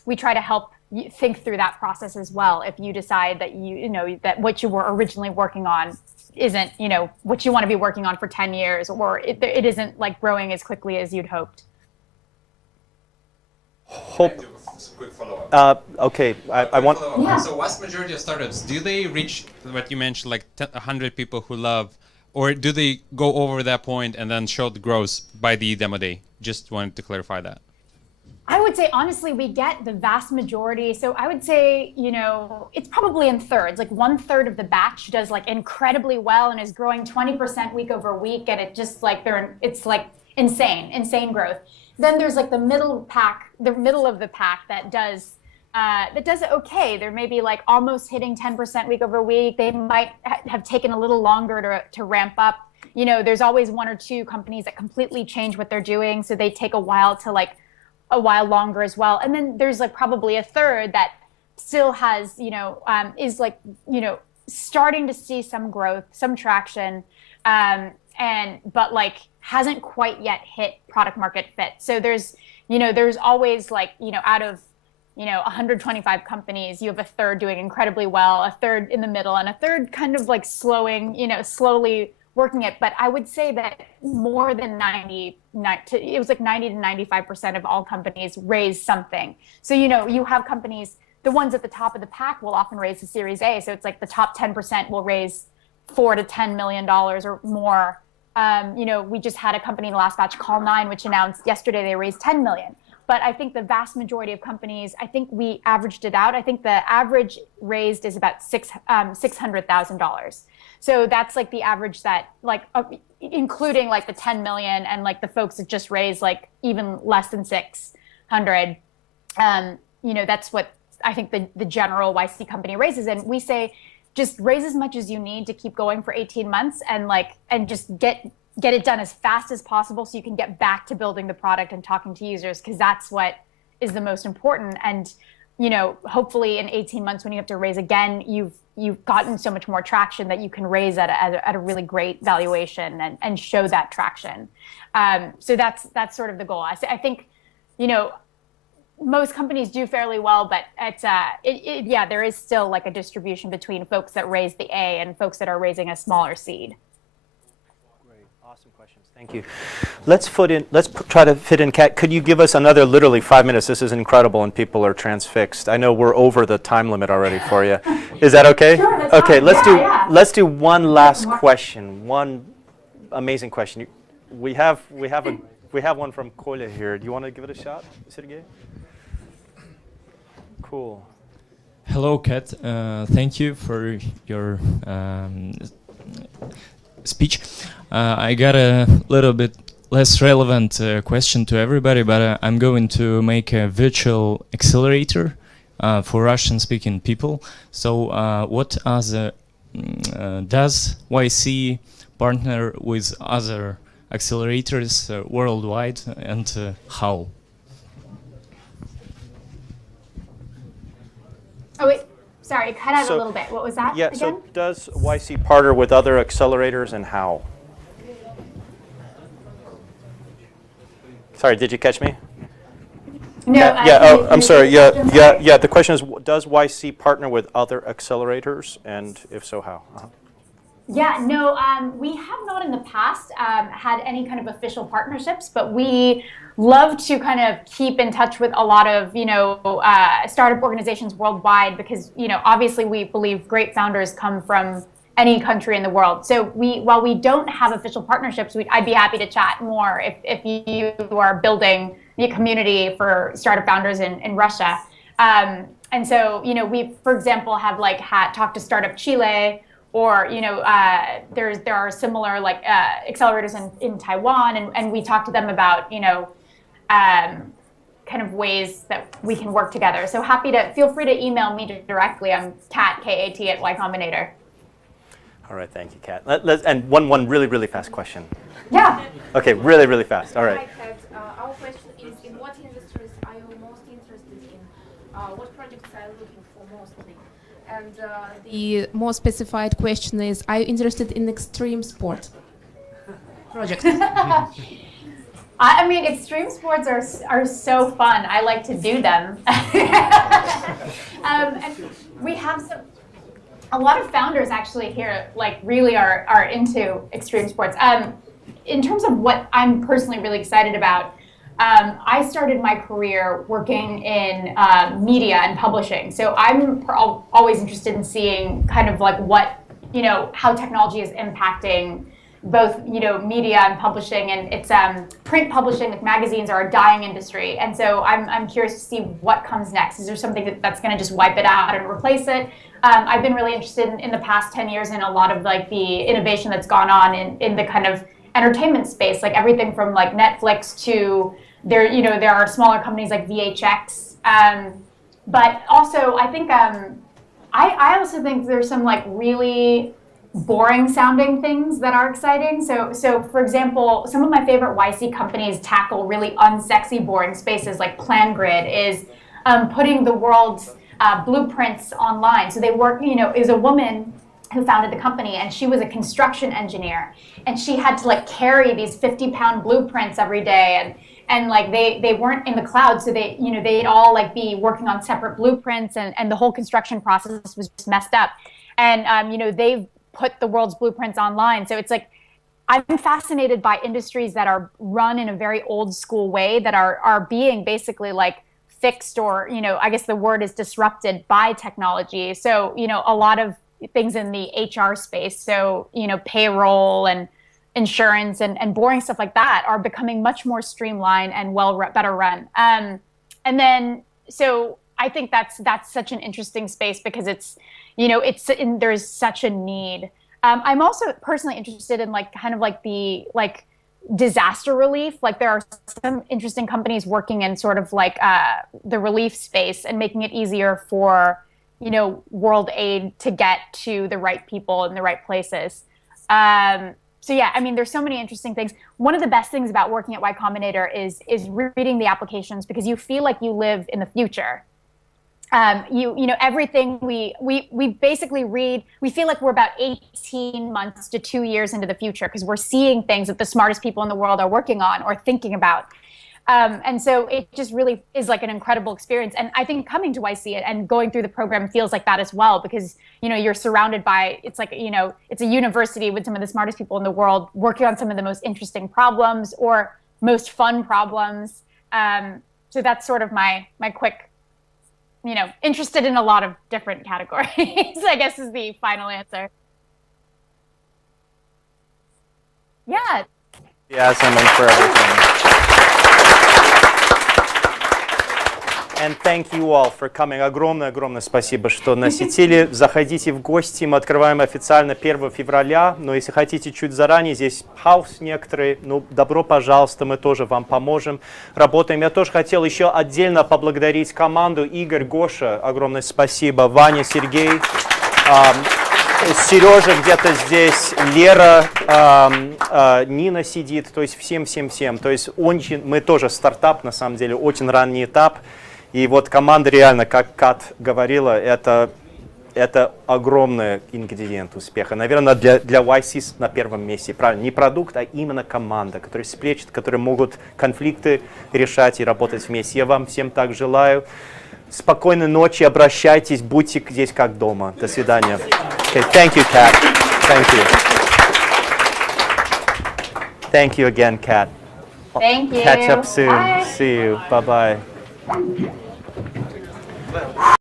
we try to help you think through that process as well. If you decide that that what you were originally working on isn't what you want to be working on for 10 years, or it isn't like growing as quickly as you'd hoped. Quick follow-up. Okay, I want. Yeah. So, vast majority of startups, do they reach what you mentioned, like 100 people who love, or do they go over that point and then show the growth by the demo day? Just wanted to clarify that. I would say, honestly, we get the vast majority. So I would say, it's probably in thirds. Like 1/3 of the batch does like incredibly well and is growing 20% week over week. And it just like, it's like insane growth. Then there's like the middle of the pack that does okay. They're maybe like almost hitting 10% week over week. They might have taken a little longer to ramp up. There's always 1 or 2 companies that completely change what they're doing. So they take a while longer as well. And then there's like probably a third that still has, is like, starting to see some growth, some traction, but like hasn't quite yet hit product market fit. So there's always like, out of 125 companies, you have a third doing incredibly well, a third in the middle, and a third kind of like slowly working it. But I would say that more than 90 to 95% of all companies raise something. So, you have companies, the ones at the top of the pack will often raise the Series A. So it's like the top 10% will raise $4 to $10 million or more. We just had a company in the last batch, Call9, which announced yesterday they raised 10 million. But I think the vast majority of companies, I think we averaged it out. I think the average raised is about $600,000. So that's like the average that, like, including like the 10 million and like the folks that just raised like even less than 600. That's what I think the general YC company raises. And we say, just raise as much as you need to keep going for 18 months and just get it done as fast as possible so you can get back to building the product and talking to users, because that's what is the most important. And hopefully in 18 months when you have to raise again, you've gotten so much more traction that you can raise at a really great valuation and show that traction. So that's sort of the goal. I think most companies do fairly well, but it's there is still like a distribution between folks that raise the A and folks that are raising a smaller seed. Great, awesome questions. Thank you. Let's try to fit in. Kat, could you give us another literally 5 minutes? This is incredible, and people are transfixed. I know we're over the time limit already for you. Is that okay? Sure, that's okay. fine. Let's do one last question. One amazing question. We have one from Kolya here. Do you want to give it a shot, Sergey? Cool. Hello, Kat. Thank you for your speech. I got a little bit less relevant question to everybody, but I'm going to make a virtual accelerator for Russian-speaking people. So, what other does YC partner with other accelerators worldwide, and how? Oh, wait. Sorry, cut out a little bit. What was that again? So does YC partner with other accelerators, and how? Sorry, did you catch me? No. I'm sorry. Yeah. The question is, does YC partner with other accelerators, and if so, how? Yeah, no, we have not in the past had any kind of official partnerships, but we love to kind of keep in touch with a lot of, startup organizations worldwide, because, obviously we believe great founders come from any country in the world. So while we don't have official partnerships, I'd be happy to chat more if you are building a community for startup founders in Russia. And so, we, for example, have talked to Startup Chile, or there are similar accelerators in Taiwan, and we talk to them about kind of ways that we can work together. So feel free to email me directly. I'm Kat, K-A-T, at Y Combinator. All right, thank you, Kat. And one really fast question. Yeah. Okay, really fast. All right. Hi, Kat. Our question is: in what industries are you most interested in? What projects are you looking for mostly? And the more specified question is, are you interested in extreme sport projects? I mean, extreme sports are so fun. I like to do them. And we have a lot of founders actually here really are into extreme sports. In terms of what I'm personally really excited about, I started my career working in media and publishing. So I'm always interested in seeing kind of how technology is impacting both, media and publishing. And it's print publishing, like magazines, are a dying industry. And so I'm curious to see what comes next. Is there something that's going to just wipe it out and replace it? I've been really interested in the past 10 years in a lot of the innovation that's gone on in the kind of entertainment space, like everything from Netflix to there are smaller companies like VHX, but also I think I also think there's some really boring sounding things that are exciting. So for example, some of my favorite YC companies tackle really unsexy, boring spaces. Like PlanGrid is putting the world's blueprints online. So they work, you know, is a woman who founded the company, and she was a construction engineer, and she had to like carry these 50-pound blueprints every day, and like they weren't in the cloud, so they, you know, they'd all like be working on separate blueprints, and the whole construction process was just messed up. And you know, they've put the world's blueprints online. So it's like, I'm fascinated by industries that are run in a very old school way, that are being basically like fixed, or, you know, I guess the word is disrupted by technology. So, you know, a lot of things in the HR space, so, you know, payroll and insurance and boring stuff like that are becoming much more streamlined and better run. And then, so I think that's such an interesting space, because it's, you know, there's such a need. I'm also personally interested in like kind of like the like disaster relief. Like there are some interesting companies working in sort of like the relief space and making it easier for, you know, world aid to get to the right people in the right places. So yeah, I mean, there's so many interesting things. One of the best things about working at Y Combinator is reading the applications, because you feel like you live in the future. You know, everything we basically read, we feel like we're about 18 months to 2 years into the future, because we're seeing things that the smartest people in the world are working on or thinking about. And so it just really is like an incredible experience. And I think coming to YC and going through the program feels like that as well, because, you know, you're surrounded by, it's like, you know, it's a university with some of the smartest people in the world working on some of the most interesting problems or most fun problems. So that's sort of my quick, you know, interested in a lot of different categories, I guess is the final answer. Yeah. Yes, and for everything. And thank you all for coming. Огромное спасибо, что насетили. Заходите в гости. Мы открываем официально 1 февраля. Но если хотите чуть заранее, здесь хаус некоторые. Ну, добро пожалуйста, мы тоже вам поможем. Работаем. Я тоже хотел еще отдельно поблагодарить команду. Игорь, Гоша, огромное спасибо. Ваня, Сергей. Сережа где-то здесь, Лера, Нина сидит. То есть всем. То есть мы тоже стартап, на самом деле, очень ранний этап. И вот команда реально, как Кат говорила, это огромный ингредиент успеха. Наверное, для YC на первом месте. Правильно, не продукт, а именно команда, которая сплечет, которые могут конфликты решать и работать вместе. Я вам всем так желаю. Спокойной ночи, обращайтесь, будьте здесь как дома. До свидания. Okay, thank you, Kat. Thank you. Thank you again, Kat. Thank you. Catch up soon. Bye. See you. Bye-bye.